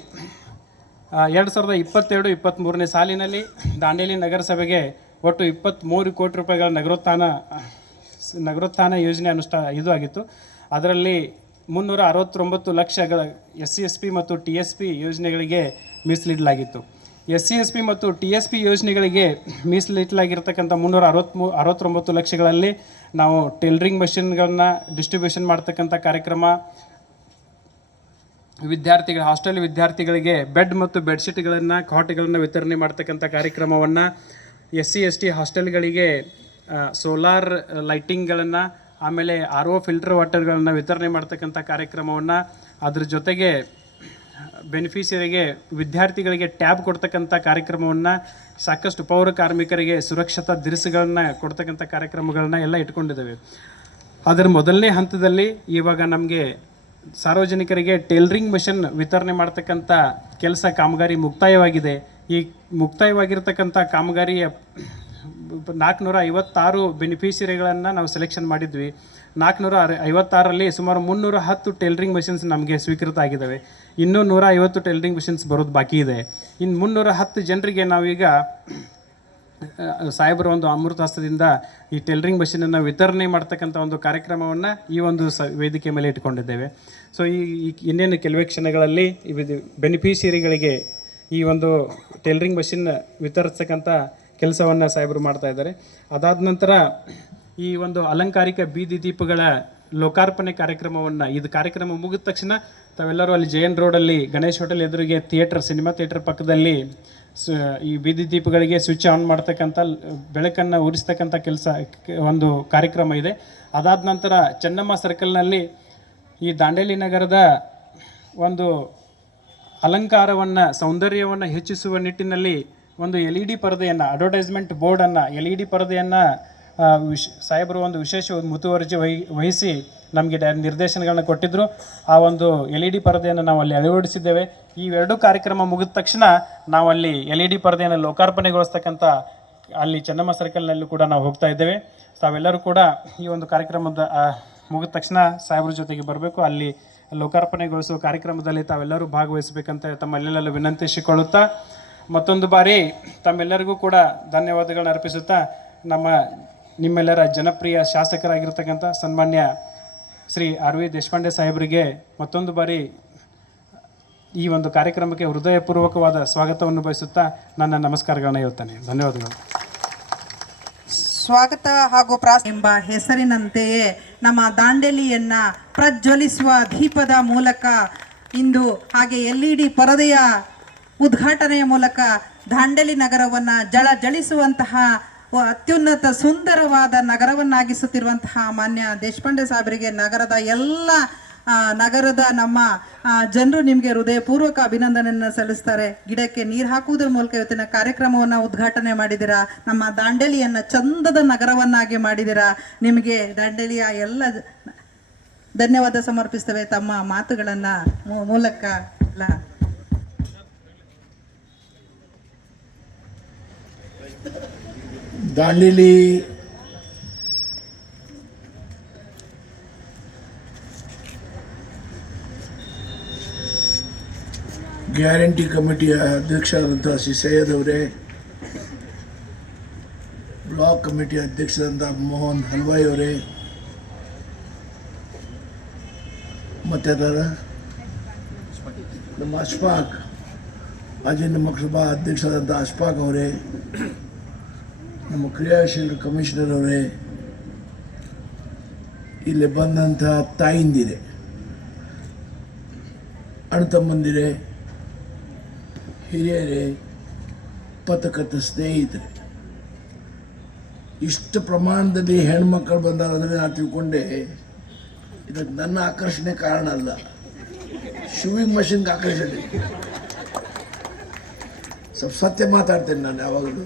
2022-23ನೇ ಸಾಲಿನಲ್ಲಿ ದಾಂಡೇಲಿ ನಗರಸಭೆಗೆ ಒಟ್ಟು 23 ಕೋಟಿ ರೂಪಾಯಿಗಳ ನಗರೋತ್ಥಾನ ಯೋಜನೆ ಇದು ಆಗಿತ್ತು. ಅದರಲ್ಲಿ 369 ಲಕ್ಷಗಳ SC/SP ಮತ್ತು TSP ಯೋಜನೆಗಳಿಗೆ ಮೀಸಲಿಡಲಾಗಿತ್ತು. SC/SP ಮತ್ತು TSP ಯೋಜನೆಗಳಿಗೆ ಮೀಸಲಿಡಲಾಗಿರ್ತಕ್ಕಂಥ 369 ಲಕ್ಷಗಳಲ್ಲಿ ನಾವು ಟೇಲರಿಂಗ್ ಮಷಿನ್ಗಳನ್ನ ಡಿಸ್ಟ್ರಿಬ್ಯೂಷನ್ ಮಾಡ್ತಕ್ಕಂಥ ಕಾರ್ಯಕ್ರಮ, ಹಾಸ್ಟೆಲ್ ವಿದ್ಯಾರ್ಥಿಗಳಿಗೆ ಬೆಡ್ ಮತ್ತು ಬೆಡ್ಶೀಟ್ಗಳನ್ನು ಕಾಟ್ಗಳನ್ನು ವಿತರಣೆ ಮಾಡ್ತಕ್ಕಂಥ ಕಾರ್ಯಕ್ರಮವನ್ನು, SC/ST ಹಾಸ್ಟೆಲ್ಗಳಿಗೆ ಸೋಲಾರ್ ಲೈಟಿಂಗ್ಗಳನ್ನು, ಆಮೇಲೆ RO ಫಿಲ್ಟರ್ ವಾಟರ್ಗಳನ್ನು ವಿತರಣೆ ಮಾಡ್ತಕ್ಕಂಥ ಕಾರ್ಯಕ್ರಮವನ್ನು, ಅದ್ರ ಜೊತೆಗೆ ಬೆನಿಫಿಷರಿಗೆ ವಿದ್ಯಾರ್ಥಿಗಳಿಗೆ ಟ್ಯಾಬ್ ಕೊಡ್ತಕ್ಕಂಥ ಕಾರ್ಯಕ್ರಮವನ್ನು, ಸಾಕಷ್ಟು ಪೌರ ಕಾರ್ಮಿಕರಿಗೆ ಸುರಕ್ಷತಾ ದಿರಿಸುಗಳನ್ನ ಕೊಡ್ತಕ್ಕಂಥ ಕಾರ್ಯಕ್ರಮಗಳನ್ನ ಎಲ್ಲ ಇಟ್ಕೊಂಡಿದ್ದೇವೆ. ಅದರ ಮೊದಲನೇ ಹಂತದಲ್ಲಿ ಇವಾಗ ನಮಗೆ ಸಾರ್ವಜನಿಕರಿಗೆ ಟೇಲರಿಂಗ್ ಮಷಿನ್ ವಿತರಣೆ ಮಾಡ್ತಕ್ಕಂಥ ಕಾಮಗಾರಿ ಮುಕ್ತಾಯವಾಗಿದೆ. ಈ ಮುಕ್ತಾಯವಾಗಿರ್ತಕ್ಕಂಥ ಕಾಮಗಾರಿಯ 456 ಬೆನಿಫಿಷರಿಗಳನ್ನು ನಾವು ಸೆಲೆಕ್ಷನ್ ಮಾಡಿದ್ವಿ. 456ರಲ್ಲಿ ಸುಮಾರು 310 ಟೇಲರಿಂಗ್ ಮಷಿನ್ಸ್ ನಮಗೆ ಸ್ವೀಕೃತ ಆಗಿದ್ದಾವೆ. ಇನ್ನೂ 150 ಟೇಲರಿಂಗ್ ಮಷಿನ್ಸ್ ಬರೋದು ಬಾಕಿ ಇದೆ. ಇನ್ನು 310 ಜನರಿಗೆ ನಾವೀಗ ಸಾಹೇಬರ ಒಂದು ಅಮೃತ ಹಸ್ತದಿಂದ ಈ ಟೇಲರಿಂಗ್ ಮಷಿನನ್ನು ವಿತರಣೆ ಮಾಡ್ತಕ್ಕಂಥ ಒಂದು ಕಾರ್ಯಕ್ರಮವನ್ನು ಈ ಒಂದು ವೇದಿಕೆ ಮೇಲೆ ಇಟ್ಕೊಂಡಿದ್ದೇವೆ. ಸೊ ಈ ಇನ್ನೇನು ಕೆಲವೇ ಕ್ಷಣಗಳಲ್ಲಿ ಬೆನಿಫಿಷಿಯರಿಗಳಿಗೆ ಈ ಒಂದು ಟೇಲರಿಂಗ್ ಮಷಿನ್ ವಿತರಿಸ್ತಕ್ಕಂಥ ಕೆಲಸವನ್ನು ಸಾಹೇಬರು ಮಾಡ್ತಾ ಇದ್ದಾರೆ. ಅದಾದ ನಂತರ ಈ ಒಂದು ಅಲಂಕಾರಿಕ ಬೀದಿ ದೀಪಗಳ ಲೋಕಾರ್ಪಣೆ ಕಾರ್ಯಕ್ರಮವನ್ನು, ಇದು ಕಾರ್ಯಕ್ರಮ ಮುಗಿದ ತಕ್ಷಣ ತಾವೆಲ್ಲರೂ ಅಲ್ಲಿ JN ರೋಡಲ್ಲಿ ಗಣೇಶ್ ಹೋಟೆಲ್ ಎದುರಿಗೆ ಸಿನಿಮಾ ಥಿಯೇಟರ್ ಪಕ್ಕದಲ್ಲಿ ಈ ಬೀದಿ ದೀಪಗಳಿಗೆ ಸ್ವಿಚ್ ಆನ್ ಮಾಡ್ತಕ್ಕಂಥ, ಬೆಳಕನ್ನು ಉರಿಸ್ತಕ್ಕಂಥ ಒಂದು ಕಾರ್ಯಕ್ರಮ ಇದೆ. ಅದಾದ ನಂತರ ಚೆನ್ನಮ್ಮ ಸರ್ಕಲ್ನಲ್ಲಿ ಈ ದಾಂಡೇಲಿ ನಗರದ ಒಂದು ಅಲಂಕಾರವನ್ನು, ಸೌಂದರ್ಯವನ್ನು ಹೆಚ್ಚಿಸುವ ನಿಟ್ಟಿನಲ್ಲಿ ಒಂದು LED ಪರದೆಯನ್ನು, ಅಡ್ವರ್ಟೈಸ್ಮೆಂಟ್ ಬೋರ್ಡನ್ನು, LED ಪರದೆಯನ್ನು ಸಾಹೇಬರು ಒಂದು ವಿಶೇಷ ಮುತುವರ್ಜಿ ವಹಿಸಿ ನಮಗೆ ನಿರ್ದೇಶನಗಳನ್ನ ಕೊಟ್ಟಿದ್ದರು. ಆ ಒಂದು LED ಪರದೆಯನ್ನು ನಾವು ಅಲ್ಲಿ ಅಳವಡಿಸಿದ್ದೇವೆ. ಈ ಎರಡೂ ಕಾರ್ಯಕ್ರಮ ಮುಗಿದ ತಕ್ಷಣ ನಾವು ಅಲ್ಲಿ LED ಪರದೆಯನ್ನು ಲೋಕಾರ್ಪಣೆಗೊಳಿಸ್ತಕ್ಕಂಥ ಅಲ್ಲಿ ಚೆನ್ನಮ್ಮ ಸರ್ಕಲ್ನಲ್ಲೂ ಕೂಡ ನಾವು ಹೋಗ್ತಾ ಇದ್ದೇವೆ. ತಾವೆಲ್ಲರೂ ಕೂಡ ಈ ಒಂದು ಕಾರ್ಯಕ್ರಮದ ಮುಗಿದ ತಕ್ಷಣ ಸಾಹೇಬ್ರ ಜೊತೆಗೆ ಬರಬೇಕು. ಅಲ್ಲಿ ಲೋಕಾರ್ಪಣೆಗೊಳಿಸುವ ಕಾರ್ಯಕ್ರಮದಲ್ಲಿ ತಾವೆಲ್ಲರೂ ಭಾಗವಹಿಸಬೇಕಂತ ತಮ್ಮೆಲ್ಲರಲ್ಲೂ ವಿನಂತಿಸಿಕೊಳ್ಳುತ್ತಾ, ಮತ್ತೊಂದು ಬಾರಿ ತಮ್ಮೆಲ್ಲರಿಗೂ ಕೂಡ ಧನ್ಯವಾದಗಳನ್ನ ಅರ್ಪಿಸುತ್ತಾ, ನಿಮ್ಮೆಲ್ಲರ ಜನಪ್ರಿಯ ಶಾಸಕರಾಗಿರ್ತಕ್ಕಂಥ ಸನ್ಮಾನ್ಯ ಶ್ರೀ RV ದೇಶಪಾಂಡೆ ಸಾಹೇಬರಿಗೆ ಮತ್ತೊಂದು ಬಾರಿ ಈ ಒಂದು ಕಾರ್ಯಕ್ರಮಕ್ಕೆ ಹೃದಯಪೂರ್ವಕವಾದ ಸ್ವಾಗತವನ್ನು ಬಯಸುತ್ತಾ ನನ್ನ ನಮಸ್ಕಾರಗಳನ್ನ ಹೇಳ್ತಾನೆ. ಧನ್ಯವಾದಗಳು. ಸ್ವಾಗತ ಹಾಗೂ ಎಂಬ ಹೆಸರಿನಂತೆಯೇ ನಮ್ಮ ದಾಂಡೇಲಿಯನ್ನ ಪ್ರಜ್ವಲಿಸುವ ದೀಪದ ಮೂಲಕ ಇಂದು ಹಾಗೆ LED ಪರದೆಯ ಉದ್ಘಾಟನೆಯ ಮೂಲಕ ದಾಂಡೇಲಿ ನಗರವನ್ನು ಜಳಿಸುವಂತಹ ಅತ್ಯುನ್ನತ ಸುಂದರವಾದ ನಗರವನ್ನಾಗಿಸುತ್ತಿರುವಂತಹ ಮಾನ್ಯ ದೇಶಪಾಂಡೆ ಸಾಹೇಬರಿಗೆ ನಗರದ ನಮ್ಮ ಜನರು ನಿಮಗೆ ಹೃದಯಪೂರ್ವಕ ಅಭಿನಂದನೆಯನ್ನು ಸಲ್ಲಿಸ್ತಾರೆ. ಗಿಡಕ್ಕೆ ನೀರು ಹಾಕುವುದರ ಮೂಲಕ ಇವತ್ತಿನ ಕಾರ್ಯಕ್ರಮವನ್ನು ಉದ್ಘಾಟನೆ ಮಾಡಿದ್ದೀರಾ. ನಮ್ಮ ದಾಂಡೇಲಿಯನ್ನು ಚಂದದ ನಗರವನ್ನಾಗಿ ಮಾಡಿದ್ದೀರಾ. ನಿಮಗೆ ದಾಂಡೇಲಿಯ ಎಲ್ಲ ಧನ್ಯವಾದ ಸಮರ್ಪಿಸ್ತೇವೆ ತಮ್ಮ ಮಾತುಗಳನ್ನು ಮೂಲಕ. ದಾಂಡೇಲಿ ಗ್ಯಾರಂಟಿ ಕಮಿಟಿಯ ಅಧ್ಯಕ್ಷರಾದಂಥ ಶ್ರೀ ಸೈಯದ್ ಅವರೇ, ಬ್ಲಾಕ್ ಕಮಿಟಿ ಅಧ್ಯಕ್ಷರಾದಂಥ ಮೋಹನ್ ಹಲ್ವಾಯಿ ಅವರೇ, ಮತ್ತು ನಮ್ಮ ಅಶ್ಫಾಕ್ ಮಾಜಿ ನಮ್ಮ ಸಭಾ ಅಧ್ಯಕ್ಷರಾದಂಥ ಅಶ್ಫಾಕ್ ಅವರೇ, ನಮ್ಮ ಕ್ರಿಯಾಶೀಲ ಕಮಿಷನರ್ ಅವರೇ, ಇಲ್ಲಿ ಬಂದಂಥ ತಾಯಿಂದಿರೆ, ಅಣ್ಣ ತಮ್ಮಂದಿರೆ, ಹಿರಿಯರೇ, ಪತ್ರಕರ್ತ ಸ್ನೇಹಿತರೆ, ಇಷ್ಟು ಪ್ರಮಾಣದಲ್ಲಿ ಹೆಣ್ಮಕ್ಳು ಬಂದಾಗ ನಾನು ತಿಳ್ಕೊಂಡೆ ಇದಕ್ಕೆ ನನ್ನ ಆಕರ್ಷಣೆ ಕಾರಣ ಅಲ್ಲ, ಶೂವಿಂಗ್ ಮಷಿನ್ಗೆ ಆಕರ್ಷಣೆ. ಸ್ವಲ್ಪ ಸತ್ಯ ಮಾತಾಡ್ತೇನೆ ನಾನು ಯಾವಾಗಲೂ,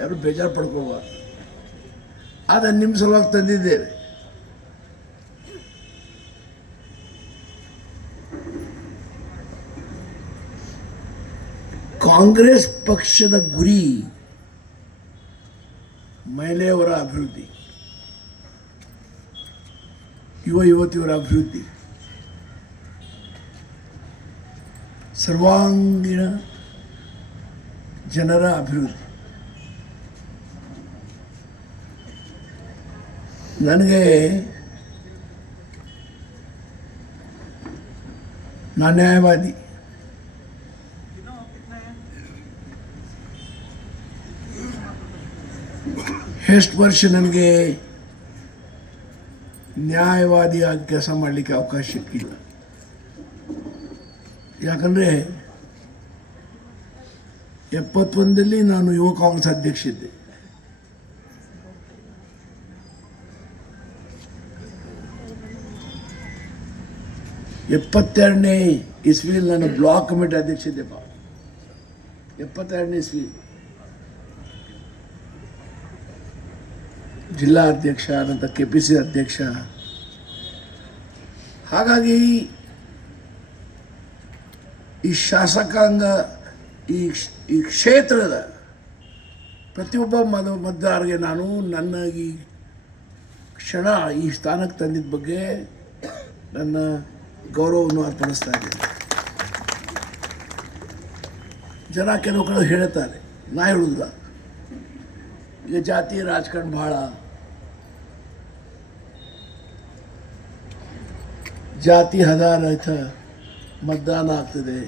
ಯಾರು ಬೇಜಾರು ಪಡ್ಕೋಬಾರ್ದು. ಆದರೆ ನಿಮ್ಮ ಸಲುವಾಗಿ ತಂದಿದ್ದೇವೆ. ಕಾಂಗ್ರೆಸ್ ಪಕ್ಷದ ಗುರಿ ಮಹಿಳೆಯರ ಅಭಿವೃದ್ಧಿ, ಯುವ ಯುವತಿಯರ ಅಭಿವೃದ್ಧಿ, ಸರ್ವಾಂಗೀಣ ಜನರ ಅಭಿವೃದ್ಧಿ. ನನಗೆ ನಾನು ನ್ಯಾಯವಾದಿ, ಎಷ್ಟು ವರ್ಷ ನನಗೆ ನ್ಯಾಯವಾದಿಯಾಗಿ ಕೆಲಸ ಮಾಡಲಿಕ್ಕೆ ಅವಕಾಶ ಸಿಕ್ಕಿಲ್ಲ. ಯಾಕಂದರೆ 71ರಲ್ಲಿ ನಾನು ಯುವ ಕಾಂಗ್ರೆಸ್ ಅಧ್ಯಕ್ಷ ಇದ್ದೆ. ಎಪ್ಪತ್ತೆರಡನೇ ಇಸ್ವಿಯಲ್ಲಿ ನಾನು ಬ್ಲಾಕ್ ಕಮಿಟಿ ಅಧ್ಯಕ್ಷ ಇದ್ದೆಪ್ಪ. 72ನೇ ಇಸ್ವಿ ಜಿಲ್ಲಾ ಅಧ್ಯಕ್ಷ, ನಂತರ KPC ಅಧ್ಯಕ್ಷ. ಹಾಗಾಗಿ ಈ ಶಾಸಕಾಂಗ, ಈ ಕ್ಷೇತ್ರದ ಪ್ರತಿಯೊಬ್ಬ ಮತದಾರರಿಗೆ ನಾನು ನನ್ನ ಈ ಕ್ಷಣ ಈ ಸ್ಥಾನಕ್ಕೆ ತಂದಿದ್ದ ಬಗ್ಗೆ ನನ್ನ ಗೌರವವನ್ನು ಅರ್ಪಣಿಸ್ತಾ ಇದ್ದೇನೆ. ಜನ ಕೆಲವು ಕಡೆ ಹೇಳ್ತಾರೆ, ನಾ ಹೇಳುವುದಿಲ್ಲ. ಈಗ ಜಾತಿ ರಾಜಕಾರಣ ಭಾಳ, ಜಾತಿ ಆಧಾರಿತ ಮತದಾನ ಆಗ್ತದೆ.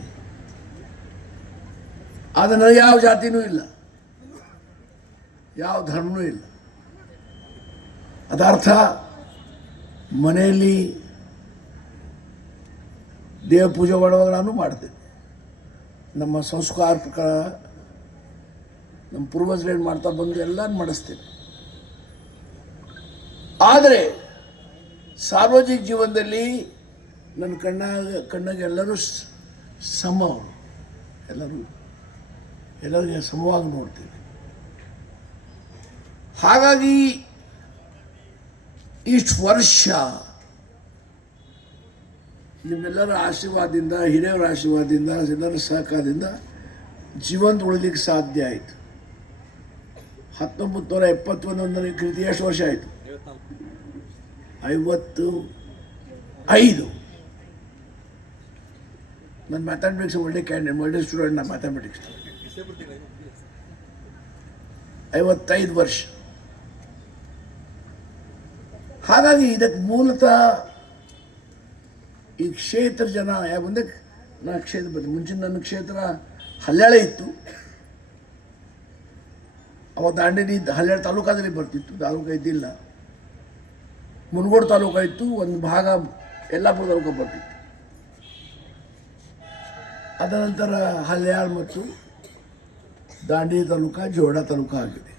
ಆದರೆ ನನಗೆ ಯಾವ ಜಾತಿನೂ ಇಲ್ಲ, ಯಾವ ಧರ್ಮನೂ ಇಲ್ಲ. ಅದರ್ಥ ಮನೆಯಲ್ಲಿ ದೇವ ಪೂಜೆ ಮಾಡುವಾಗ ನಾನು ಮಾಡ್ತೇನೆ. ನಮ್ಮ ಸಂಸ್ಕಾರ ಪ್ರಕಾರ ನಮ್ಮ ಪೂರ್ವಜರು ಏನು ಮಾಡ್ತಾ ಬಂದು ಎಲ್ಲ ಮಾಡಿಸ್ತೇನೆ. ಆದರೆ ಸಾರ್ವಜನಿಕ ಜೀವನದಲ್ಲಿ ನನ್ನ ಕಣ್ಣಾಗೆ ಎಲ್ಲರೂ ಸಮವರು, ಎಲ್ಲರಿಗೆ ಸಮವಾಗಿ ನೋಡ್ತೇನೆ. ಹಾಗಾಗಿ ಇಷ್ಟು ವರ್ಷ ನಿಮ್ಮೆಲ್ಲರ ಆಶೀರ್ವಾದದಿಂದ, ಹಿರಿಯರ ಆಶೀರ್ವಾದದಿಂದ, ಎಲ್ಲರ ಸಹಕಾರದಿಂದ ಜೀವಂತ ಉಳಿಲಿಕ್ಕೆ ಸಾಧ್ಯ ಆಯಿತು. 1971 ಕೃತಿ ಎಷ್ಟು ವರ್ಷ ಆಯಿತು? 55. ನನ್ನ ಮ್ಯಾಥಮೆಟಿಕ್ಸ್ ಒಳ್ಳೆ ಕ್ಯಾಂಡಿಡೇಟ್, ಒಳ್ಳೆ ಸ್ಟೂಡೆಂಟ್. ನಾನು ಮ್ಯಾಥಮೆಟಿಕ್ಸ್ 55 ವರ್ಷ. ಹಾಗಾಗಿ ಇದಕ್ಕೆ ಮೂಲತಃ ಈ ಕ್ಷೇತ್ರ ಜನ ಮುಂದೆ ನಾ ಕ್ಷೇತ್ರ ಬಂದು ಮುಂಚಿನ ನನ್ನ ಕ್ಷೇತ್ರ ಹಲ್ಯಾಳೆ ಇತ್ತು. ಅವಾಗ ದಾಂಡೇಲಿ ಹಲ್ಯಾಳ ತಾಲೂಕಾದಲ್ಲಿ ಬರ್ತಿತ್ತು, ತಾಲೂಕು ಇದ್ದಿಲ್ಲ. ಮುನಗೋಡು ತಾಲೂಕು ಇತ್ತು, ಒಂದು ಭಾಗ ಯಲ್ಲಾಪುರ ತಾಲೂಕು ಬರ್ತಿತ್ತು. ಅದರ ನಂತರ ಹಲ್ಯಾಳ ಮತ್ತು ದಾಂಡೇಲಿ ತಾಲೂಕು ಜೋಡ ತಾಲೂಕು ಆಗಿದೆ.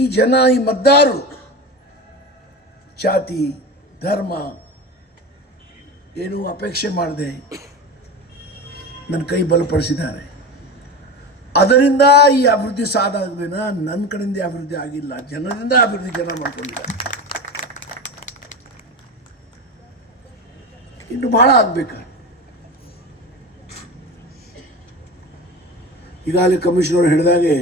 ಈ ಜನ, ಈ ಮತದಾರರು ಜಾತಿ ಧರ್ಮ ಏನೂ ಅಪೇಕ್ಷೆ ಮಾಡದೆ ನನ್ನ ಕೈ ಬಲಪಡಿಸಿದ್ದಾರೆ. ಅದರಿಂದ ಈ ಅಭಿವೃದ್ಧಿ ಸಾಧಾಗದೇನ ನನ್ನ ಕಡೆಯಿಂದ ಅಭಿವೃದ್ಧಿ ಆಗಿಲ್ಲ, ಜನರಿಂದ ಅಭಿವೃದ್ಧಿ ಜನ ಮಾಡ್ಕೊಂಡಿದ್ದಾರೆ. ಇನ್ನು ಭಾಳ ಆಗ್ಬೇಕು. ಈಗಾಗಲೇ ಕಮಿಷನರ್ ಹೇಳಿದಾಗೆ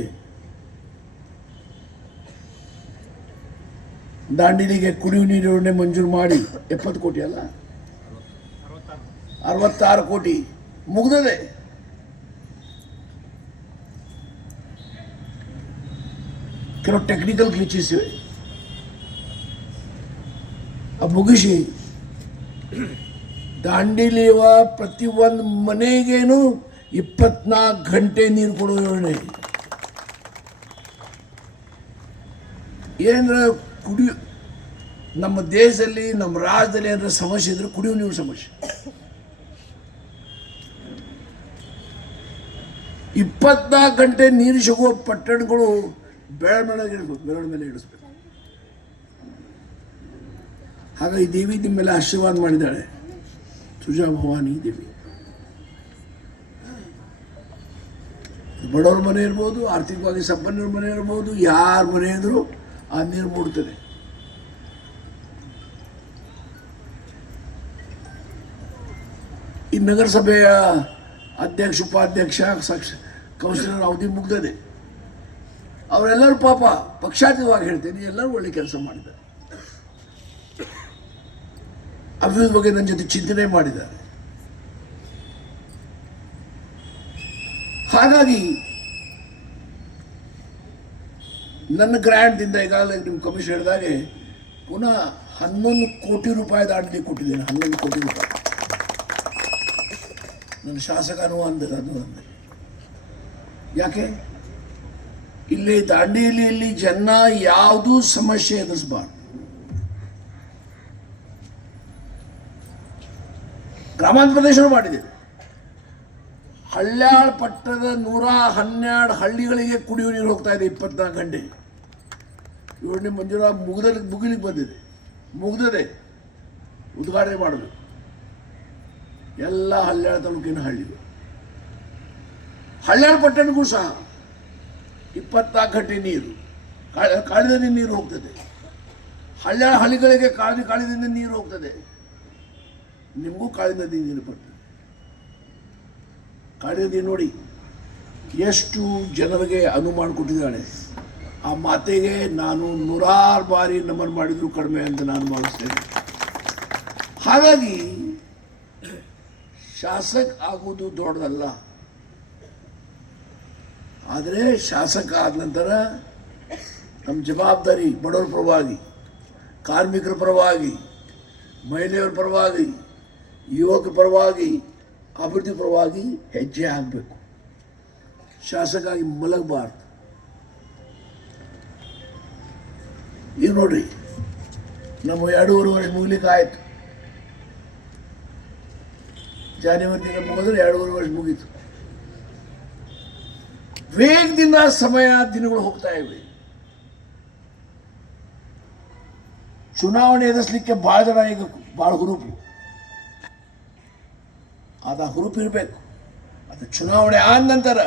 ದಾಂಡೇಲಿಗೆ ಕುಡಿಯುವ ನೀರು ಯೋಜನೆ ಮಂಜೂರು ಮಾಡಿ 70 ಕೋಟಿ ಅಲ್ಲ 66 ಕೋಟಿ ಮುಗಿದದೆ. ಕೆಲವು ಟೆಕ್ನಿಕಲ್ ಗ್ಲಿಚಸ್ ಇವೆ, ಮುಗಿಸಿ ದಾಂಡೇಲಿಯ ಪ್ರತಿಯೊಂದು ಮನೆಗೇನು 24 ಗಂಟೆ ನೀರು ಕೊಡೋ ಯೋಜನೆ. ಏನಂದ್ರೆ ನಮ್ಮ ದೇಶದಲ್ಲಿ, ನಮ್ಮ ರಾಜ್ಯದಲ್ಲಿ ಏನಾರ ಸಮಸ್ಯೆ ಇದ್ರೆ ಕುಡಿಯುವ ನೀರು ಸಮಸ್ಯೆ. 24 ಗಂಟೆ ನೀರು ಸಿಗುವ ಪಟ್ಟಣಗಳು ಬೆರಳ ಮೇಲೆ ಇಡಿಸ್ಬೇಕು. ಹಾಗಾಗಿ ದೇವಿ ನಿಮ್ಮ ಮೇಲೆ ಆಶೀರ್ವಾದ ಮಾಡಿದ್ದಾಳೆ, ತುಜಾ ಭವಾನಿ ದೇವಿ. ಬಡವ್ರ ಮನೆ ಇರ್ಬೋದು, ಆರ್ಥಿಕವಾಗಿ ಸಂಪನ್ನರ ಮನೆ ಇರ್ಬೋದು, ಯಾರ ಮನೆ ಇದ್ರೂ ಆ ನೀರು ಮೂಡ್ತದೆ. ಈ ನಗರಸಭೆಯ ಅಧ್ಯಕ್ಷ, ಉಪಾಧ್ಯಕ್ಷ, ಕೌನ್ಸಿಲರ್ ಅವಧಿ ಮುಗ್ದದೆ. ಅವರೆಲ್ಲರೂ ಪಾಪ ಪಕ್ಷಾತೀತವಾಗಿ ಹೇಳ್ತೇನೆ, ಎಲ್ಲರೂ ಒಳ್ಳೆ ಕೆಲಸ ಮಾಡಿದ್ದಾರೆ, ಅಭಿವೃದ್ಧಿ ಬಗ್ಗೆ ನನ್ನ ಜೊತೆ ಚಿಂತನೆ ಮಾಡಿದ್ದಾರೆ. ಹಾಗಾಗಿ ನನ್ನ ಗ್ರ್ಯಾಂಡ್ದಿಂದ ಈಗಾಗಲೇ ನಿಮ್ಮ ಕಮಿಷನ್ ಹೇಳಿದಾಗೆ ಪುನಃ 11 ಕೋಟಿ ರೂಪಾಯಿ ದಾಂಡಲಿ ಕೊಟ್ಟಿದ್ದೇನೆ. 11 ಕೋಟಿ ರೂಪಾಯಿ ನನ್ನ ಶಾಸಕ ಅನುದಾನದಲ್ಲಿ. ಅದು ಅಂದೆ ಯಾಕೆ ಇಲ್ಲಿ ದಾಂಡೇಲಿಯಲ್ಲಿ ಜನ ಯಾವುದೂ ಸಮಸ್ಯೆ ಎದುರಿಸಬಾರ್ದು. ಗ್ರಾಮಾಂತರ ಪ್ರದೇಶ ಮಾಡಿದ್ದೇವೆ. ಹಳ್ಯಾಳ ಪಟ್ಟಣದ 112 ಹಳ್ಳಿಗಳಿಗೆ ಕುಡಿಯುವ ನೀರು ಹೋಗ್ತಾ ಇದೆ 24 ಗಂಟೆ. ಯೋಜನೆ ಮಂಜೂರ ಮುಗಿಲಿಕ್ಕೆ ಬಂದಿದೆ, ಮುಗ್ದದೆ, ಉದ್ಘಾಟನೆ ಮಾಡಬೇಕು. ಎಲ್ಲ ಹಳ್ಯಾಳ ತಾಲೂಕಿನ ಹಳ್ಳಿಗಳು, ಹಳ್ಯಾಳ ಪಟ್ಟಣಕ್ಕೂ ಸಹ 24 ಗಂಟೆ ನೀರು, ಕಾಳಿದ ನೀರು ಹೋಗ್ತದೆ. ಹಳ್ಯಾಳ ಹಳ್ಳಿಗಳಿಗೆ ಕಾಳಿದಿಂದ ನೀರು ಹೋಗ್ತದೆ. ನಿಮಗೂ ಕಾಳಿ ನದಿ ನೀರು ಬರ್ತದೆ. ಕಾಳಿ ನದಿ ನೋಡಿ ಎಷ್ಟು ಜನರಿಗೆ ಅನುವು ಮಾಡಿಕೊಟ್ಟಿದ್ದಾಳೆ. ಆ ಮಾತೆಗೆ ನಾನು 100 ಬಾರಿ ನಮನ ಮಾಡಿದ್ರು ಕಡಿಮೆ ಅಂತ ನಾನು ಭಾವಿಸ್ತೇನೆ. ಹಾಗಾಗಿ ಶಾಸಕ ಆಗುವುದು ದೊಡ್ಡದಲ್ಲ, ಆದರೆ ಶಾಸಕ ಆದ ನಂತರ ನಮ್ಮ ಜವಾಬ್ದಾರಿ ಬಡವರ ಪರವಾಗಿ, ಕಾರ್ಮಿಕರ ಪರವಾಗಿ, ಮಹಿಳೆಯರ ಪರವಾಗಿ, ಯುವಕರ ಪರವಾಗಿ, ಅಭಿವೃದ್ಧಿ ಪರವಾಗಿ ಹೆಜ್ಜೆ ಆಗಬೇಕು. ಶಾಸಕಾಗಿ ಮಲಗಬಾರ್ದು. ಈಗ ನೋಡ್ರಿ, ನಮ್ಮ 2.5 ವರ್ಷ ಮುಗಿಲಿಕ್ಕೆ ಆಯಿತು. ಜಾನ್ವರಿಯಿಂದ ಮುಗಿದ್ರೆ 2.5 ವರ್ಷ ಮುಗೀತು. ವೇಗದಿಂದ ದಿನಗಳು ಹೋಗ್ತಾ ಇವೆ. ಚುನಾವಣೆ ಎದುರಿಸಲಿಕ್ಕೆ ಭಾಳ ಜನ ಈಗ ಭಾಳ ಹುರುಪು, ಅದ ಹುರುಪು ಇರಬೇಕು. ಅದು ಚುನಾವಣೆ ಆದ ನಂತರ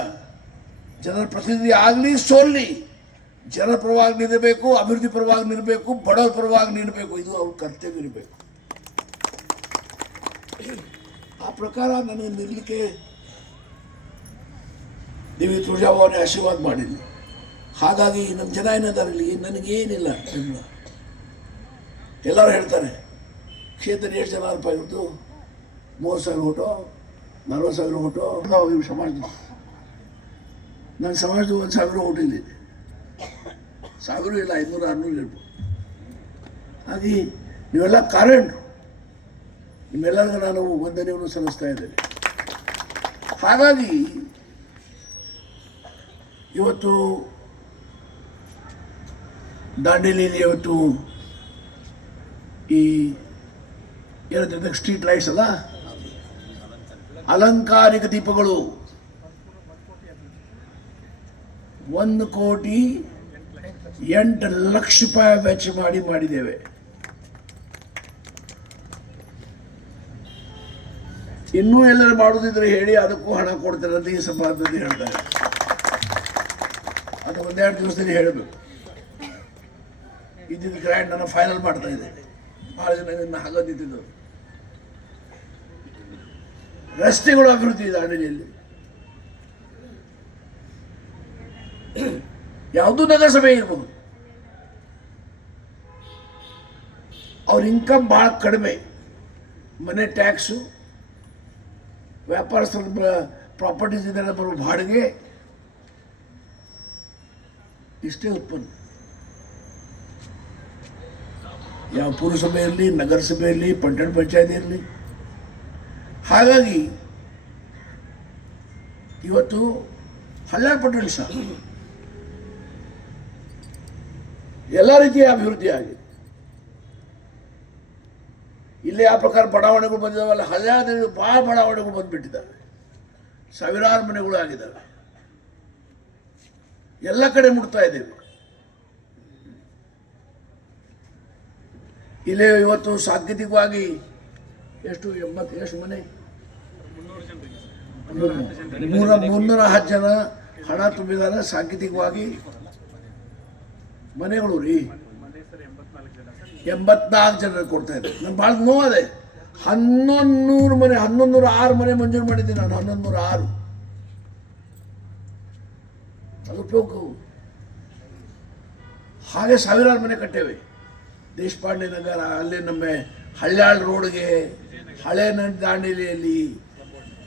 ಜನರ ಪ್ರತಿನಿಧಿ ಆಗಲಿ ಸೋಲ್ಲಿ ಜನರ ಪರವಾಗಿ ನಿಲ್ಲಬೇಕು, ಅಭಿವೃದ್ಧಿ ಪರವಾಗಿ ನಿಲ್ಲಬೇಕು, ಬಡವರ ಪರವಾಗಿ ನಿಲ್ಲಬೇಕು. ಇದು ಅವ್ರ ಕರ್ತವ್ಯ ಇರಬೇಕು. ಆ ಪ್ರಕಾರ ನನಗೆ ನಿಲ್ಲಲಿಕ್ಕೆ ದೇವಿ ತುಳಜಾಭವಾನಿ ಆಶೀರ್ವಾದ ಮಾಡಿದ್ವಿ. ಹಾಗಾಗಿ ನಮ್ಮ ಜನ ಏನಿದ್ದಾರೆ ಇಲ್ಲಿ, ನನಗೇನಿಲ್ಲ. ಎಲ್ಲರೂ ಹೇಳ್ತಾರೆ ಕ್ಷೇತ್ರ ಎಷ್ಟು ಜನ ರೂಪಾಯಿ ಇರ್ತು, 30,000 ಓಟು, 40,000 ಓಟು. ನಾವು ಇವು ಸಮಾಜದ, ನನ್ನ ಸಮಾಜದ 1,000 ಓಟು ಇಲ್ಲಿ, 1,000 ಇಲ್ಲ, 500, 600 ಇರ್ಬೋದು. ಹಾಗೆ ನೀವೆಲ್ಲ ಕಾರಣರು, ನಿಮ್ಮೆಲ್ಲರಿಗೂ ನಾನು ವಂದನೆಯನ್ನು ಸಲ್ಲಿಸ್ತಾ ಇದ್ದೇನೆ. ಹಾಗಾಗಿ ಇವತ್ತು ದಾಂಡೇಲಿಯಲ್ಲಿ ಇವತ್ತು ಈ ಏನಂತ ಸ್ಟ್ರೀಟ್ ಲೈಟ್ಸ್ ಅಲ್ಲ, ಅಲಂಕಾರಿಕ ದೀಪಗಳು 1,08,00,000 ರೂಪಾಯಿ ವೆಚ್ಚ ಮಾಡಿದ್ದೇವೆ. ಇನ್ನೂ ಎಲ್ಲರೂ ಮಾಡೋದಿದ್ರೆ ಹೇಳಿ, ಅದಕ್ಕೂ ಹಣ ಕೊಡ್ತಾರೆ ಅಂತ ಈ ಸಂಪಾದನೆ ಹೇಳ್ತಾರೆ. ಅದು 1-2 ದಿವಸದಲ್ಲಿ ಹೇಳಬೇಕು. ಇದ್ದಿದ್ದು ಗ್ರ್ಯಾಂಡ್ ನಾನು ಫೈನಲ್ ಮಾಡ್ತಾ ಇದ್ದೇನೆ. ಭಾಳ ಜನ ಇದನ್ನು ಹಾಗೋದಿದ್ದು. ರಸ್ತೆಗಳು ಅಭಿವೃದ್ಧಿ ಇದೆ ದಾಂಡೇಲಿಯಲ್ಲಿ. ಯಾವುದೂ ನಗರಸಭೆ ಇರ್ಬೋದು, ಅವ್ರ ಇನ್ಕಮ್ ಭಾಳ ಕಡಿಮೆ. ಮನೆ ಟ್ಯಾಕ್ಸು, ವ್ಯಾಪಾರಸ್ಥರ ಪ್ರಾಪರ್ಟೀಸ್ ಇದೆಲ್ಲ ಬರುವ ಬಾಡಿಗೆ, ಇಷ್ಟೇ ಉತ್ಪನ್ನ. ಯಾವ ಪುರಸಭೆ ಇರಲಿ, ನಗರಸಭೆಯಲ್ಲಿ, ಪಟ್ಟಣ ಪಂಚಾಯತಿ ಇರಲಿ. ಹಾಗಾಗಿ ಇವತ್ತು ಹಳ್ಯಾಳ ಪಟ್ಟಣ ಸಹ ಎಲ್ಲ ರೀತಿಯ ಅಭಿವೃದ್ಧಿ ಆಗಿದೆ. ಇಲ್ಲಿ ಆ ಪ್ರಕಾರ ಬಡಾವಣೆಗಳು ಬಂದಿದ್ದಾವಲ್ಲ, ಹಳ್ಯಾಳದಲ್ಲಿ ಭಾಳ ಬಡಾವಣೆಗಳು ಬಂದುಬಿಟ್ಟಿದ್ದಾವೆ. ಸಾವಿರಾರು ಮನೆಗಳು ಆಗಿದ್ದಾವೆ. ಎಲ್ಲ ಕಡೆ ಮುಟ್ತಾ ಇದ್ದೇವೆ. ಇಲ್ಲೇ ಇವತ್ತು ಸಾಂಕೇತಿಕವಾಗಿ ಎಷ್ಟು ಮನೆ 310 ಜನ ಹಣ ತುಂಬಿದ್ದಾರೆ. ಸಾಂಕೇತಿಕವಾಗಿ ಮನೆಗಳು ರೀ 84 ಜನರು ಕೊಡ್ತಾ ಇದ್ದಾರೆ. ನನ್ಗೆ ಭಾಳ ನೋವಾದೆ. 1100 ಮನೆ 1106 ಮನೆ ಮಂಜೂರು ಮಾಡಿದ್ದೀನಿ ನಾನು. 1106 ಅದು ಉಪಯೋಗವು. ಹಾಗೆ ಸಾವಿರಾರು ಮನೆ ಕಟ್ಟೇವೆ. ದೇಶಪಾಂಡೆ ನಗರ, ಅಲ್ಲಿ ನಮ್ಮ ಹಳ್ಯಾಳ್ ರೋಡ್ಗೆ, ಹಳೆ ದಾಂಡೇಲಿಯಲ್ಲಿ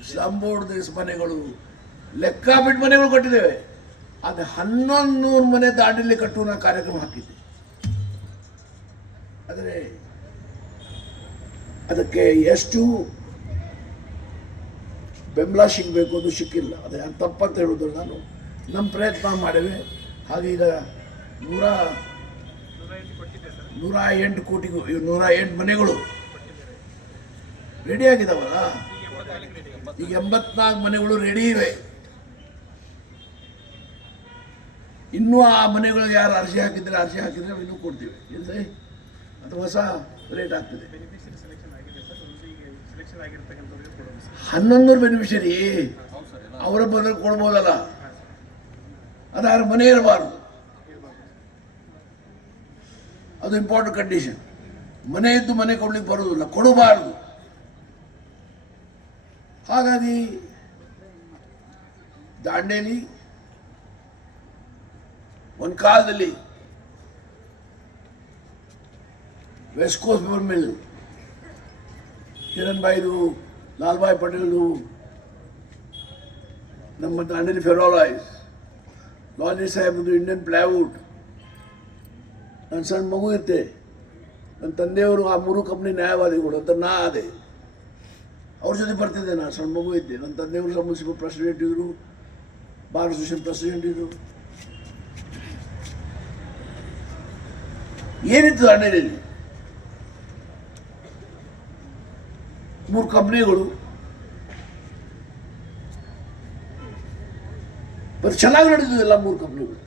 ಸ್ಲಂಬೋರ್ಡ್ ಮನೆಗಳು, ಲೆಕ್ಕ ಬಿಟ್ಟು ಮನೆಗಳು ಕಟ್ಟಿದ್ದೇವೆ. ಅದು 1100 ಮನೆ ದಾಂಡೇಲಿ ಕಟ್ಟುವ ನಾವು ಕಾರ್ಯಕ್ರಮ ಹಾಕಿದ್ದೆ. ಆದರೆ ಅದಕ್ಕೆ ಎಷ್ಟು ಬೆಂಬಲ ಸಿಗಬೇಕು ಅದು ಸಿಕ್ಕಿಲ್ಲ. ಅದು ತಪ್ಪಂತ ಹೇಳೋದು. ನಾನು ನಮ್ಮ ಪ್ರಯತ್ನ ಮಾಡೇವೆ. ಹಾಗೆ ಈಗ 108 ಕೋಟಿಗೂ 108 ಮನೆಗಳು ರೆಡಿ ಆಗಿದಾವಲ್ಲ. ಈಗ 84 ಮನೆಗಳು ರೆಡಿ ಇವೆ. ಇನ್ನೂ ಆ ಮನೆಗಳಿಗೆ ಯಾರು ಅರ್ಜಿ ಹಾಕಿದ್ರೆ ನಾವು ಇನ್ನೂ ಕೊಡ್ತೀವಿ. ಇಲ್ಲದೆ ಅದು ಹೊಸ ರೇಟ್ ಆಗ್ತದೆ. 1100 ಬೆನಿಫಿಷರಿ ಅವರ ಬಂದ್ರೆ ಕೊಡ್ಬೋದಲ್ಲ. ಅದಾರ ಮನೆ ಇರಬಾರ್ದು. ಅದು ಇಂಪಾರ್ಟೆಂಟ್ ಕಂಡೀಷನ್. ಮನೆ ಇದ್ದು ಮನೆ ಕೊಡ್ಲಿಕ್ಕೆ ಬರೋದಿಲ್ಲ, ಕೊಡಬಾರ್ದು. ಹಾಗಾಗಿ ದಾಂಡೇಲಿ ಒಂದು ಕಾಲದಲ್ಲಿ west coast paper mill, Kiran ಬಾಯ್ದು, ಲಾಲ್ಬಾಯ್ ಪಟೇಲ್ದು, ನಮ್ಮ ದಾಂಡೇಲಿ ಫೆರೋಲಾಯ್ಸ್, ಲಾಲಿ ಸಾಹೇಬ್ದು ಇಂಡಿಯನ್ ಪ್ಲೈವುಡ್. ನನ್ನ ಸಣ್ಣ ಮಗು ಇರ್ತೆ. ನನ್ನ ತಂದೆಯವರು ಆ 3 ಕಂಪ್ನಿ ನ್ಯಾಯವಾದಿಗಳು ಅಂತ ನಾ ಅದೇ ಅವ್ರ ಜೊತೆ ಬರ್ತಿದ್ದೆ. ನಾನು ಸಣ್ಣ ಮಗು ಇದ್ದೆ. ನನ್ನ ತಂದೆಯವರು ಮುನ್ಸಿಪಲ್ ಪ್ರೆಸಿಡೆಂಟ್ ಇದ್ದರು, ಬಾರ್ ಅಸೋಸಿಯೇಷನ್ ಪ್ರೆಸಿಡೆಂಟ್ ಇದ್ದರು. ಏನಿತ್ತು ದಾಂಡೇಲಿಯಲ್ಲಿ? 3 ಕಂಪ್ನಿಗಳು. ಬಟ್ ಚೆನ್ನಾಗಿ ನಡೆದಿದ್ದು ಎಲ್ಲ 3 ಕಂಪ್ನಿಗಳು.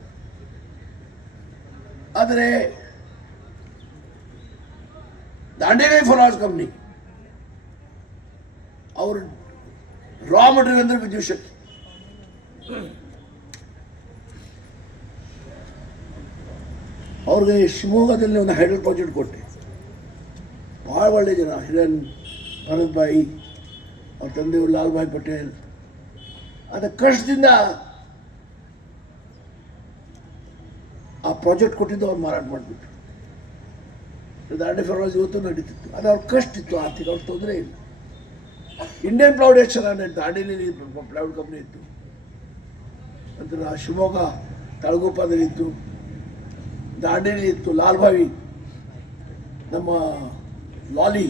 ಆದರೆ ದಾಂಡೇಲಿ ಫರಾಜ್ ಕಂಪ್ನಿ ಅವರು ರಾ ಮಟೀರಿಯಲ್ ಅಂದರೆ ವಿದ್ಯುತ್ ಶಕ್ತಿ. ಅವ್ರಿಗೆ ಶಿವಮೊಗ್ಗದಲ್ಲಿ ಒಂದು ಹೈಡ್ರಲ್ ಪ್ರಾಜೆಕ್ಟ್ ಕೊಟ್ಟೆ. ಭಾಳ ಒಳ್ಳೆ ಜನ, ಹಿರನ್ ಭರತ್ ಬಾಯಿ, ಅವ್ರ ತಂದೆಯವರು ಲಾಲ್ಭಾಯ್ ಪಟೇಲ್. ಅದ ಕಷ್ಟದಿಂದ ಆ ಪ್ರಾಜೆಕ್ಟ್ ಕೊಟ್ಟಿದ್ದು ಅವ್ರು ಮಾರಾಟ ಮಾಡಿಬಿಟ್ರು. ದಾಂಡೇಲಿ ಫೆರೋಸ್ ಇವತ್ತು ನಡೀತಿತ್ತು. ಅದು ಅವ್ರ ಕಷ್ಟ ಇತ್ತು, ಆರ್ಥಿಕ ಅವ್ರ ತೊಂದರೆ ಇಲ್ಲ. ಇಂಡಿಯನ್ ಪ್ಲೈವುಡ್ ಎಷ್ಟು ಚೆನ್ನಾಗಿ ದಾಂಡೇಲಿ ಪ್ಲೈವುಡ್ ಕಂಪ್ನಿ ಇತ್ತು. ನಂತರ ಶಿವಮೊಗ್ಗ ತಳಗುಪ್ಪದಲ್ಲಿ ಇತ್ತು, ದಾಂಡೇಲಿ ಇತ್ತು. ಲಾಲ್ಬಾವಿ, ನಮ್ಮ ಲಾಲಿ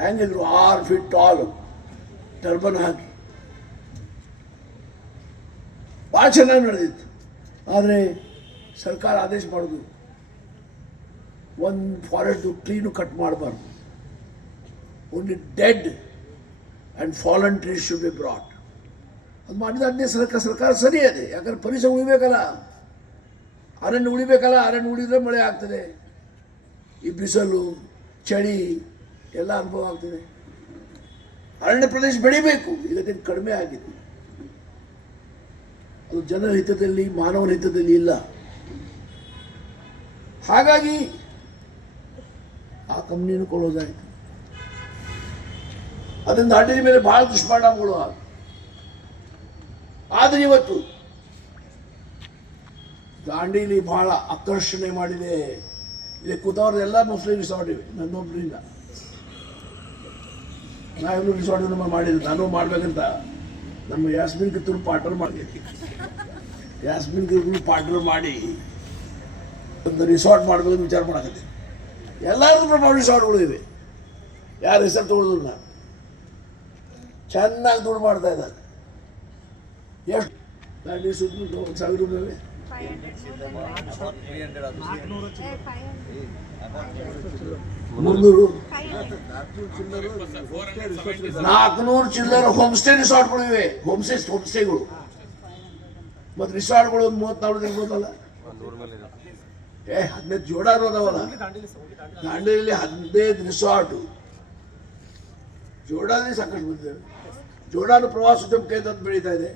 ಹೆಂಗಿದ್ರು 6 ಫೀಟ್ ಟಾಲ್, ಟರ್ಬನ್ ಹಾಕಿ ಭಾಳ ಚೆನ್ನಾಗಿ ನಡೆದಿತ್ತು. ಆದರೆ ಸರ್ಕಾರ ಆದೇಶ ಮಾಡೋದು, ಒಂದು ಫಾರೆಸ್ಟ್ ಟ್ರೀನು ಕಟ್ ಮಾಡಬಾರ್ದು. Only dead and fallen trees should be brought. ಅದು ಮಾಡಿದ ಸರ್ಕಾರ ಸರಿ ಅದೇ. ಯಾಕಂದ್ರೆ ಪರಿಸರ ಉಳಿಬೇಕಲ್ಲ, ಅರಣ್ಯ ಉಳಿಬೇಕಲ್ಲ. ಅರಣ್ಯ ಉಳಿದ್ರೆ ಮಳೆ ಆಗ್ತದೆ. ಈ ಬಿಸಿಲು, ಚಳಿ ಎಲ್ಲ ಅನುಭವ ಆಗ್ತದೆ. ಅರಣ್ಯ ಪ್ರದೇಶ ಬೆಳಿಬೇಕು. ಇದಕ್ಕೆ ಕಡಿಮೆ ಆಗಿದೆ. ಅದು ಜನರ ಹಿತದಲ್ಲಿ, ಮಾನವನ ಹಿತದಲ್ಲಿ ಇಲ್ಲ. ಹಾಗಾಗಿ ಆ ಕಂಪ್ನಿಯನ್ನು ಕೊಳ್ಳೋದಾಯಿತು. ಅದರಿಂದ ದಾಂಡೇಲಿ ಮೇಲೆ ಭಾಳ ದುಷ್ಪರಿಣಾಮಗಳು ಆಗ. ಆದರೆ ಇವತ್ತು ದಾಂಡೇಲಿ ಭಾಳ ಆಕರ್ಷಣೆ ಮಾಡಿದೆ. ಇಲ್ಲಿ ಕೂತವ್ರದ್ದೆಲ್ಲ ಮುಸ್ಲಿಂ ರಿಸಾರ್ಟ್ ಇವೆ, ನನ್ನೊಬ್ಬರಿಂದ. ನಾವೆಲ್ಲೂ ರಿಸಾರ್ಟ್ ಮಾಡಿದ್ವಿ. ನಾನು ಮಾಡ್ಬೇಕಂತ ನಮ್ಮ ಯಾಸ್ಮಿನ್ ಕಿತ್ತೂರು ಪಾರ್ಟ್ನರ್ ಮಾಡಿದ್ವಿ. ಯಾಸ್ಮಿನ್ ಕಿತ್ತೂರು ಪಾರ್ಟ್ನರ್ ಮಾಡಿ ಒಂದು ರಿಸಾರ್ಟ್ ಮಾಡ್ಬೇಕಂತ ವಿಚಾರ ಮಾಡಕತ್ತೀನಿ. ಎಲ್ಲರಿಗೂ ಪ್ರಭಾವ ರಿಸಾರ್ಟ್ಗಳು ಇವೆ. ಯಾರು ಹೆಸರು ತೊಗೊಳ್ಳೋದಿಲ್ಲ. ನಾನು ಚೆನ್ನಾಗಿ ದುಡ್ಡು ಮಾಡ್ತಾ ಇದ್ದಾರೆ. ಎಷ್ಟು ದಾಂಡೇಲಿ ಸುತ್ತಮುತ್ತ 1,000 ರೂಪಾಯಿ 400 ಚಿಲ್ಲರ ಹೋಮ್ ಸ್ಟೇ ರಿಸಾರ್ಟ್ಗಳು ಇವೆ. ಹೋಮ್ ಸ್ಟೇಗಳು ಮತ್ತು ರಿಸಾರ್ಟ್ಗಳು ಒಂದು 34 ಇರ್ಬೋದಲ್ಲ. 15 ಜೋಡಾನು ಅದಾವಲ್ಲ. ದಾಂಡೇಲಿ 15 ರಿಸಾರ್ಟು. ಜೋಡಾನೇ ಸಾಕಷ್ಟು ಬಂದಿದ್ದೇವೆ. ಜೋಡಾನು ಪ್ರವಾಸೋದ್ಯಮ ಕೇಂದ್ರ ಅಂತ ಬೆಳೀತಾ ಇದೆ.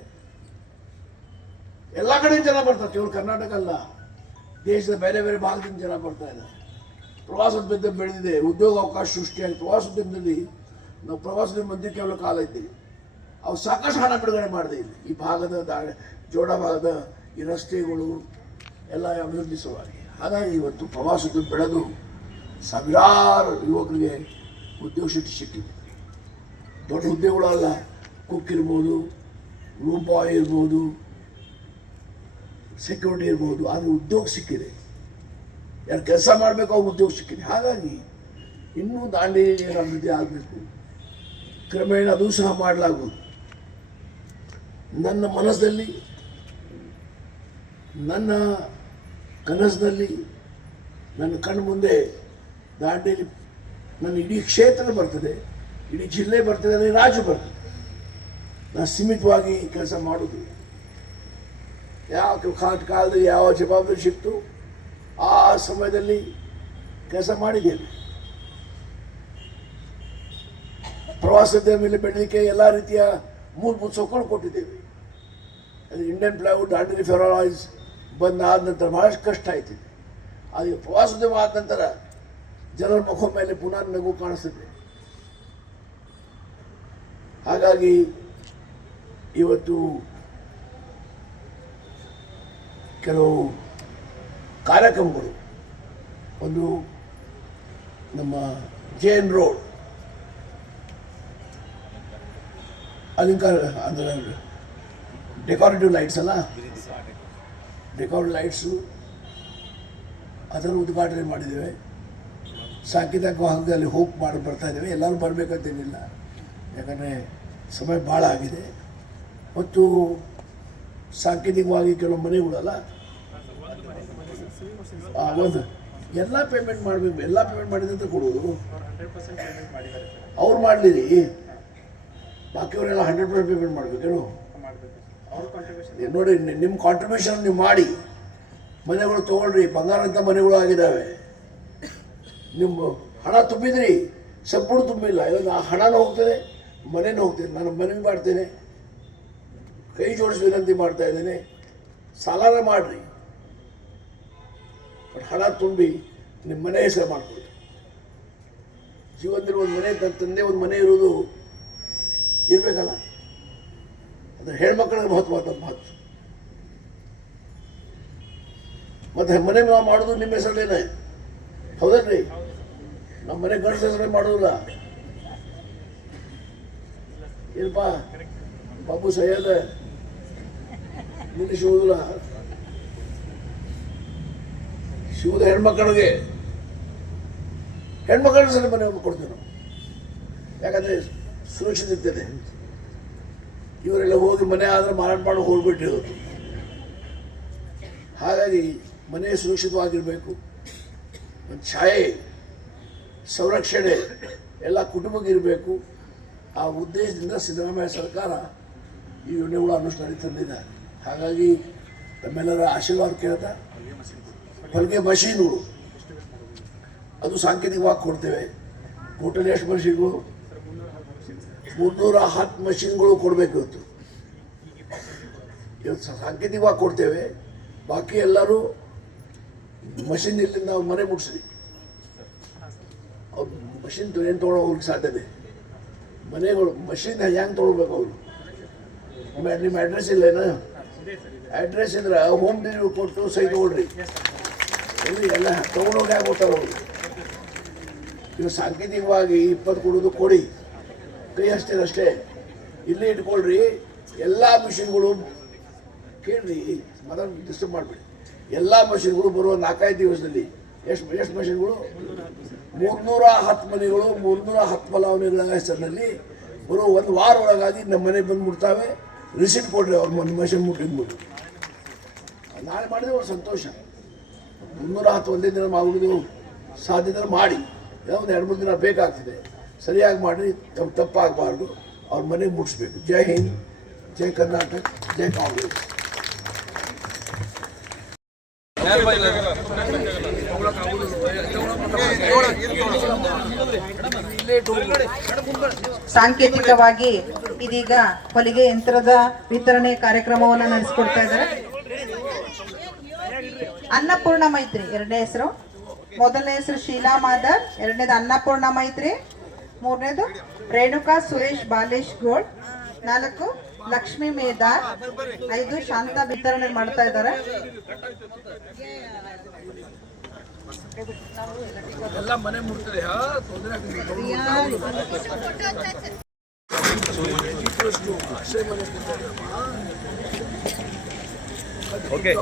ಎಲ್ಲ ಕಡೆ ಜನ ಬರ್ತಾರೆ, ಕೇವಲ ಕರ್ನಾಟಕ ಅಲ್ಲ, ದೇಶದ ಬೇರೆ ಬೇರೆ ಭಾಗದಿಂದ ಜನ ಬರ್ತಾ ಇದ್ದಾರೆ. ಪ್ರವಾಸೋದ್ಯಮ ಬೆಳೆದಿದೆ, ಉದ್ಯೋಗ ಅವಕಾಶ ಸೃಷ್ಟಿಯಾಗಿ ಪ್ರವಾಸೋದ್ಯಮದಲ್ಲಿ ನಾವು ಪ್ರವಾಸೋದ್ಯಮ ಮಂದಿ ಕೇವಲ ಕಾಲ ಇದ್ದೀವಿ. ಅವು ಸಾಕಷ್ಟು ಹಣ ಬಿಡುಗಡೆ ಮಾಡಿದೆ ಇಲ್ಲಿ ಈ ಭಾಗದ ಜೋಡ ಭಾಗದ ಈ ರಸ್ತೆಗಳು ಎಲ್ಲ ಅಭಿವೃದ್ಧಿ ಸಲುವಾಗಿ. ಹಾಗಾಗಿ ಇವತ್ತು ಪ್ರವಾಸೋದ್ಯಮ ಬೆಳೆದು ಸಾವಿರಾರು ಯುವಕರಿಗೆ ಉದ್ಯೋಗ ಸಿಕ್ಕಿದೆ. ದೊಡ್ಡ ಹುದ್ದೆಗಳಲ್ಲ, ಕುಕ್ ಇರ್ಬೋದು, ರೂಮ್ ಬಾಯ್ ಇರ್ಬೋದು, ಸೆಕ್ಯೂರಿಟಿ ಇರ್ಬೋದು, ಆದರೆ ಉದ್ಯೋಗ ಸಿಕ್ಕಿದೆ. ಯಾರು ಕೆಲಸ ಮಾಡಬೇಕು ಅವ್ರು ಉದ್ಯೋಗ ಸಿಕ್ಕಿದೆ. ಹಾಗಾಗಿ ಇನ್ನೂ ದಾಂಡೇಲಿ ಅಭಿವೃದ್ಧಿ ಆಗಬೇಕು. ಕ್ರಮೇಣ ಅದು ಸಹ ಮಾಡಲಾಗುವುದು. ನನ್ನ ಮನಸ್ಸಲ್ಲಿ, ನನ್ನ ಕನಸಿನಲ್ಲಿ, ನನ್ನ ಕಣ್ಣು ಮುಂದೆ ದಾಂಡೇಲಿ ನನ್ನ ಇಡೀ ಕ್ಷೇತ್ರ ಬರ್ತದೆ, ಇಡೀ ಜಿಲ್ಲೆ ಬರ್ತದೆ, ನನಗೆ ರಾಜ್ಯ ಬರ್ತದೆ. ನಾನು ಸೀಮಿತವಾಗಿ ಕೆಲಸ ಮಾಡೋದು. ಯಾವ ಕಾಲದಲ್ಲಿ ಯಾವ ಜವಾಬ್ದಾರಿ ಸಿಕ್ತು ಆ ಸಮಯದಲ್ಲಿ ಕೆಲಸ ಮಾಡಿದ್ದೇನೆ. ಪ್ರವಾಸೋದ್ಯಮ ಮೇಲೆ ಬೆಳಲಿಕ್ಕೆ ಎಲ್ಲ ರೀತಿಯ ಮೂಲಭೂತ ಸೌಕರ್ಯ ಕೊಟ್ಟಿದ್ದೇವೆ. ಅದು ಇಂಡಿಯನ್ ಪ್ಲೈವುಡ್ ದಾಂಡೇಲಿ ಫೆರೋಲಾಯ್ಸ್ ಬಂದಾದ ನಂತರ ಬಹಳಷ್ಟು ಕಷ್ಟ ಆಯ್ತಿದೆ. ಅದು ಪ್ರವಾಸೋದ್ಯಮ ಆದ ನಂತರ ಜನರ ಮುಖ ಮೇಲೆ ಪುನಃ ನಗು ಕಾಣಿಸ್ತದೆ. ಹಾಗಾಗಿ ಇವತ್ತು ಕೆಲವು ಕಾರ್ಯಕ್ರಮಗಳು, ಒಂದು ನಮ್ಮ ಜೇನ್ ರೋಡ್ ಅಲಂಕಾರ ಅಂದರೆ ಡೆಕೋರೇಟಿವ್ ಲೈಟ್ಸ್ ಅಲ್ಲ, ಡೆಕೋರೇಟಿವ್ ಲೈಟ್ಸು ಅದನ್ನು ಉದ್ಘಾಟನೆ ಮಾಡಿದ್ದೇವೆ. ಸಾಂಕೇತಿಕವಾಗಿ ಅಲ್ಲಿ ಹೋಗಿ ಮಾಡಿ ಬರ್ತಾ ಇದ್ದೇವೆ. ಎಲ್ಲರೂ ಬರಬೇಕಂತೇನಿಲ್ಲ, ಯಾಕಂದರೆ ಸಮಯ ಭಾಳ ಆಗಿದೆ. ಮತ್ತು ಸಾಂಕೇತಿಕವಾಗಿ ಕೆಲವು ಮನೆಗಳಲ್ಲ, ಒಂದು ಎಲ್ಲ ಪೇಮೆಂಟ್ ಮಾಡಬೇಕು. ಎಲ್ಲ ಪೇಮೆಂಟ್ ಮಾಡಿದಂತ ಕೊಡೋದು ಅವ್ರು ಮಾಡಲಿರಿ, ಬಾಕಿಯವರೆಲ್ಲ 100% ಪೇಮೆಂಟ್ ಮಾಡಬೇಕೇನು? ನೋಡಿ, ನಿಮ್ಮ ಕಾಂಟ್ರಿಬ್ಯೂಷನ್ ನೀವು ಮಾಡಿ ಮನೆಗಳು ತೊಗೊಳ್ರಿ. ಬಂಗಾರ ಅಂತ ಮನೆಗಳು ಆಗಿದ್ದಾವೆ. ನಿಮ್ಮ ಹಣ ತುಂಬಿದ್ರಿ, ಸಂಪೂರ್ಣ ತುಂಬಿಲ್ಲ. ಇವಾಗ ಆ ಹಣನೂ ಹೋಗ್ತದೆ, ಮನೆಯೂ ಹೋಗ್ತದೆ. ನಾನು ಮನವಿ ಮಾಡ್ತೇನೆ, ಕೈ ಜೋಡಿಸಿ ವಿನಂತಿ ಮಾಡ್ತಾ ಇದ್ದೇನೆ, ಸಾಲನ ಮಾಡಿರಿ, ಬಟ್ ಹಣ ತುಂಬಿ ನಿಮ್ಮ ಮನೆ ಹೆಸರು ಮಾಡ್ಕೊಳ್ಳಿ. ಜೀವನದಲ್ಲಿ ಒಂದು ಮನೆ, ನನ್ನ ತಂದೆ ಒಂದು ಮನೆ ಇರೋದು ಇರಬೇಕಲ್ಲ, ಅದು ಹೆಣ್ಮಕ್ಳಿಗೆ ಮಹತ್ವವಾದ ಮಾತು. ಮತ್ತು ಮನೆ ನಾವು ಮಾಡೋದು ನಿಮ್ಮ ಹೆಸರಲ್ಲೇನೆ, ಹೌದಲ್ರಿ? ನಮ್ಮ ಮನೆ ಗಂಡಸ ಹೆಸರೇ ಮಾಡೋದಿಲ್ಲ. ಏನಪ್ಪ ಬಾಬು ಸಯ್ಯದ ನಿಲ್ಲಿಸುವುದಿಲ್ಲ. ಶಿವದ ಹೆಣ್ಮಕ್ಕಳಿಗೆ ಹೆಣ್ಮಕ್ಳ ಸಲ ಮನೆ ಕೊಡ್ತೀವಿ ನಾವು, ಯಾಕಂದರೆ ಸುರಕ್ಷಿತ ಇರ್ತದೆ. ಇವರೆಲ್ಲ ಹೋಗಿ ಮನೆ ಆದರೆ ಮಾರಾಟ ಮಾಡಿ ಹೋಗ್ಬಿಟ್ಟಿರೋದು. ಹಾಗಾಗಿ ಮನೆ ಸುರಕ್ಷಿತವಾಗಿರಬೇಕು. ಒಂದು ಛಾಯೆ, ಸಂರಕ್ಷಣೆ ಎಲ್ಲ ಕುಟುಂಬಕ್ಕೆ ಇರಬೇಕು. ಆ ಉದ್ದೇಶದಿಂದ ಸಿದ್ದರಾಮಯ್ಯ ಸರ್ಕಾರ ಈ ಯೋಜನೆಗಳು ಅನುಷ್ಠಾನಕ್ಕೆ ತಂದಿದ್ದಾರೆ. ಹಾಗಾಗಿ ನಮ್ಮೆಲ್ಲರ ಆಶೀರ್ವಾದ ಕೇಳ್ತಾ ಹೊಲಿಗೆ ಮಷೀನ್ಗಳು ಅದು ಸಾಂಕೇತಿಕವಾಗಿ ಕೊಡ್ತೇವೆ. ಟೋಟಲ್ ಎಷ್ಟು ಮಷೀನ್ಗಳು? 310 ಮಷೀನ್ಗಳು ಕೊಡಬೇಕು. ಇವತ್ತು ಸಾಂಕೇತಿಕವಾಗಿ ಕೊಡ್ತೇವೆ. ಬಾಕಿ ಎಲ್ಲರೂ ಮಷೀನ್ ಇಲ್ಲಿಂದ ನಾವು ಮನೆ ಮುಟ್ಸ್ರಿ. ಅವ್ರು ಮಷೀನ್ ಏನು ತೊಗೊಳೋಗ್ಲಿಕ್ಕೆ ಸಾಧ್ಯತೆ? ಮನೆಗಳು ಮಷೀನ್ ಹೆಂಗೆ ತೊಗೊಳ್ಬೇಕು? ಅವರು ನಿಮ್ಮ ಅಡ್ರೆಸ್ ಇಲ್ಲೇನ? ಅಡ್ರೆಸ್ ಇದ್ರೆ ಹೋಮ್ ಡೆಲಿವರಿ ಕೊಟ್ಟು ಸೈ ತೊಗೊಳ್ರಿ. ಎಲ್ಲಿ ಎಲ್ಲ ತೊಗೊಂಡೋಗಿ ಆಗ್ಬೋತಾರೆ ಅವರು. ಇವು ಸಾಂಕೇತಿಕವಾಗಿ 20 ಕೊಡೋದು ಕೊಡಿ, ಕೈ ಅಷ್ಟೇ ಇಲ್ಲೇ ಇಟ್ಕೊಳ್ರಿ. ಎಲ್ಲ ಮಿಷಿನ್ಗಳು ಕೇಳ್ರಿ, ಮೊದಲು ಡಿಸ್ಟರ್ಬ್ ಮಾಡಿಬಿಡಿ. ಎಲ್ಲ ಮಷಿನ್ಗಳು ಬರುವ 4-5 ದಿವಸದಲ್ಲಿ ಎಷ್ಟು ಮಷಿನ್ಗಳು? 310 ಮನೆಗಳು, 310 ಫಲಾನುಭವಿಗಳ ಹೆಸರಿನಲ್ಲಿ ಬರೋ 1 ವಾರ ಒಳಗಾಗಿ ನಮ್ಮ ಮನೆಗೆ ಬಂದು ಮುಟ್ತಾವೆ. ರಿಸಿಪ್ಟ್ ಕೊಡ್ರಿ ಅವ್ರು ಮಷಿನ್ ಮುಟ್ಟಿದ್ಬಿಟ್ಟು. ನಾಳೆ ಮಾಡಿದ್ರೆ ಅವ್ರು ಸಂತೋಷ. 310 ಒಂದೇ ದಿನ ಮಾಡೋದು ಸಾಧ್ಯತೆ ಮಾಡಿ, ಒಂದು 2-3 ದಿನ ಬೇಕಾಗ್ತದೆ. ಸರಿಯಾಗಿ ಮಾಡಿರಿ, ತಪ್ಪಾಗಬಾರ್ದು. ಅವ್ರ ಮನೆಗೆ ಮುಟ್ಟಿಸ್ಬೇಕು. ಜೈ ಹಿಂದ್, ಜೈ ಕರ್ನಾಟಕ, ಜೈ ಕಾಂಗ್ರೆಸ್. ಸಾಂಕೇತಿಕವಾಗಿ ಇದೀಗ ಹೊಲಿಗೆ ಯಂತ್ರದ ವಿತರಣೆ ಕಾರ್ಯಕ್ರಮವನ್ನು ನಡೆಸಿಕೊಡ್ತಾ ಇದ್ದಾರೆ. ಅನ್ನಪೂರ್ಣ ಮೈತ್ರಿ ಎರಡನೇ ಹೆಸರು, ಮೊದಲನೇ ಹೆಸರು ಶೀಲಾ ಮಾದರ್, ಎರಡನೇದು ಅನ್ನಪೂರ್ಣ ಮೈತ್ರಿ, ಮೂರನೇದು ರೇಣುಕಾ ಸುರೇಶ್ ಬಾಲೇಶ್ ಗೋಳ್, 4 ಲಕ್ಷ್ಮೀ ಮೇದಾರ್, 5 ಶಾಂತ ವಿತರಣೆ ಮಾಡ್ತಾ ಇದ್ದಾರೆ. ಎಲ್ಲ ಮನೆ ಮುಟ್ತದೆ ತೊಂದರೆ ಓಕೆ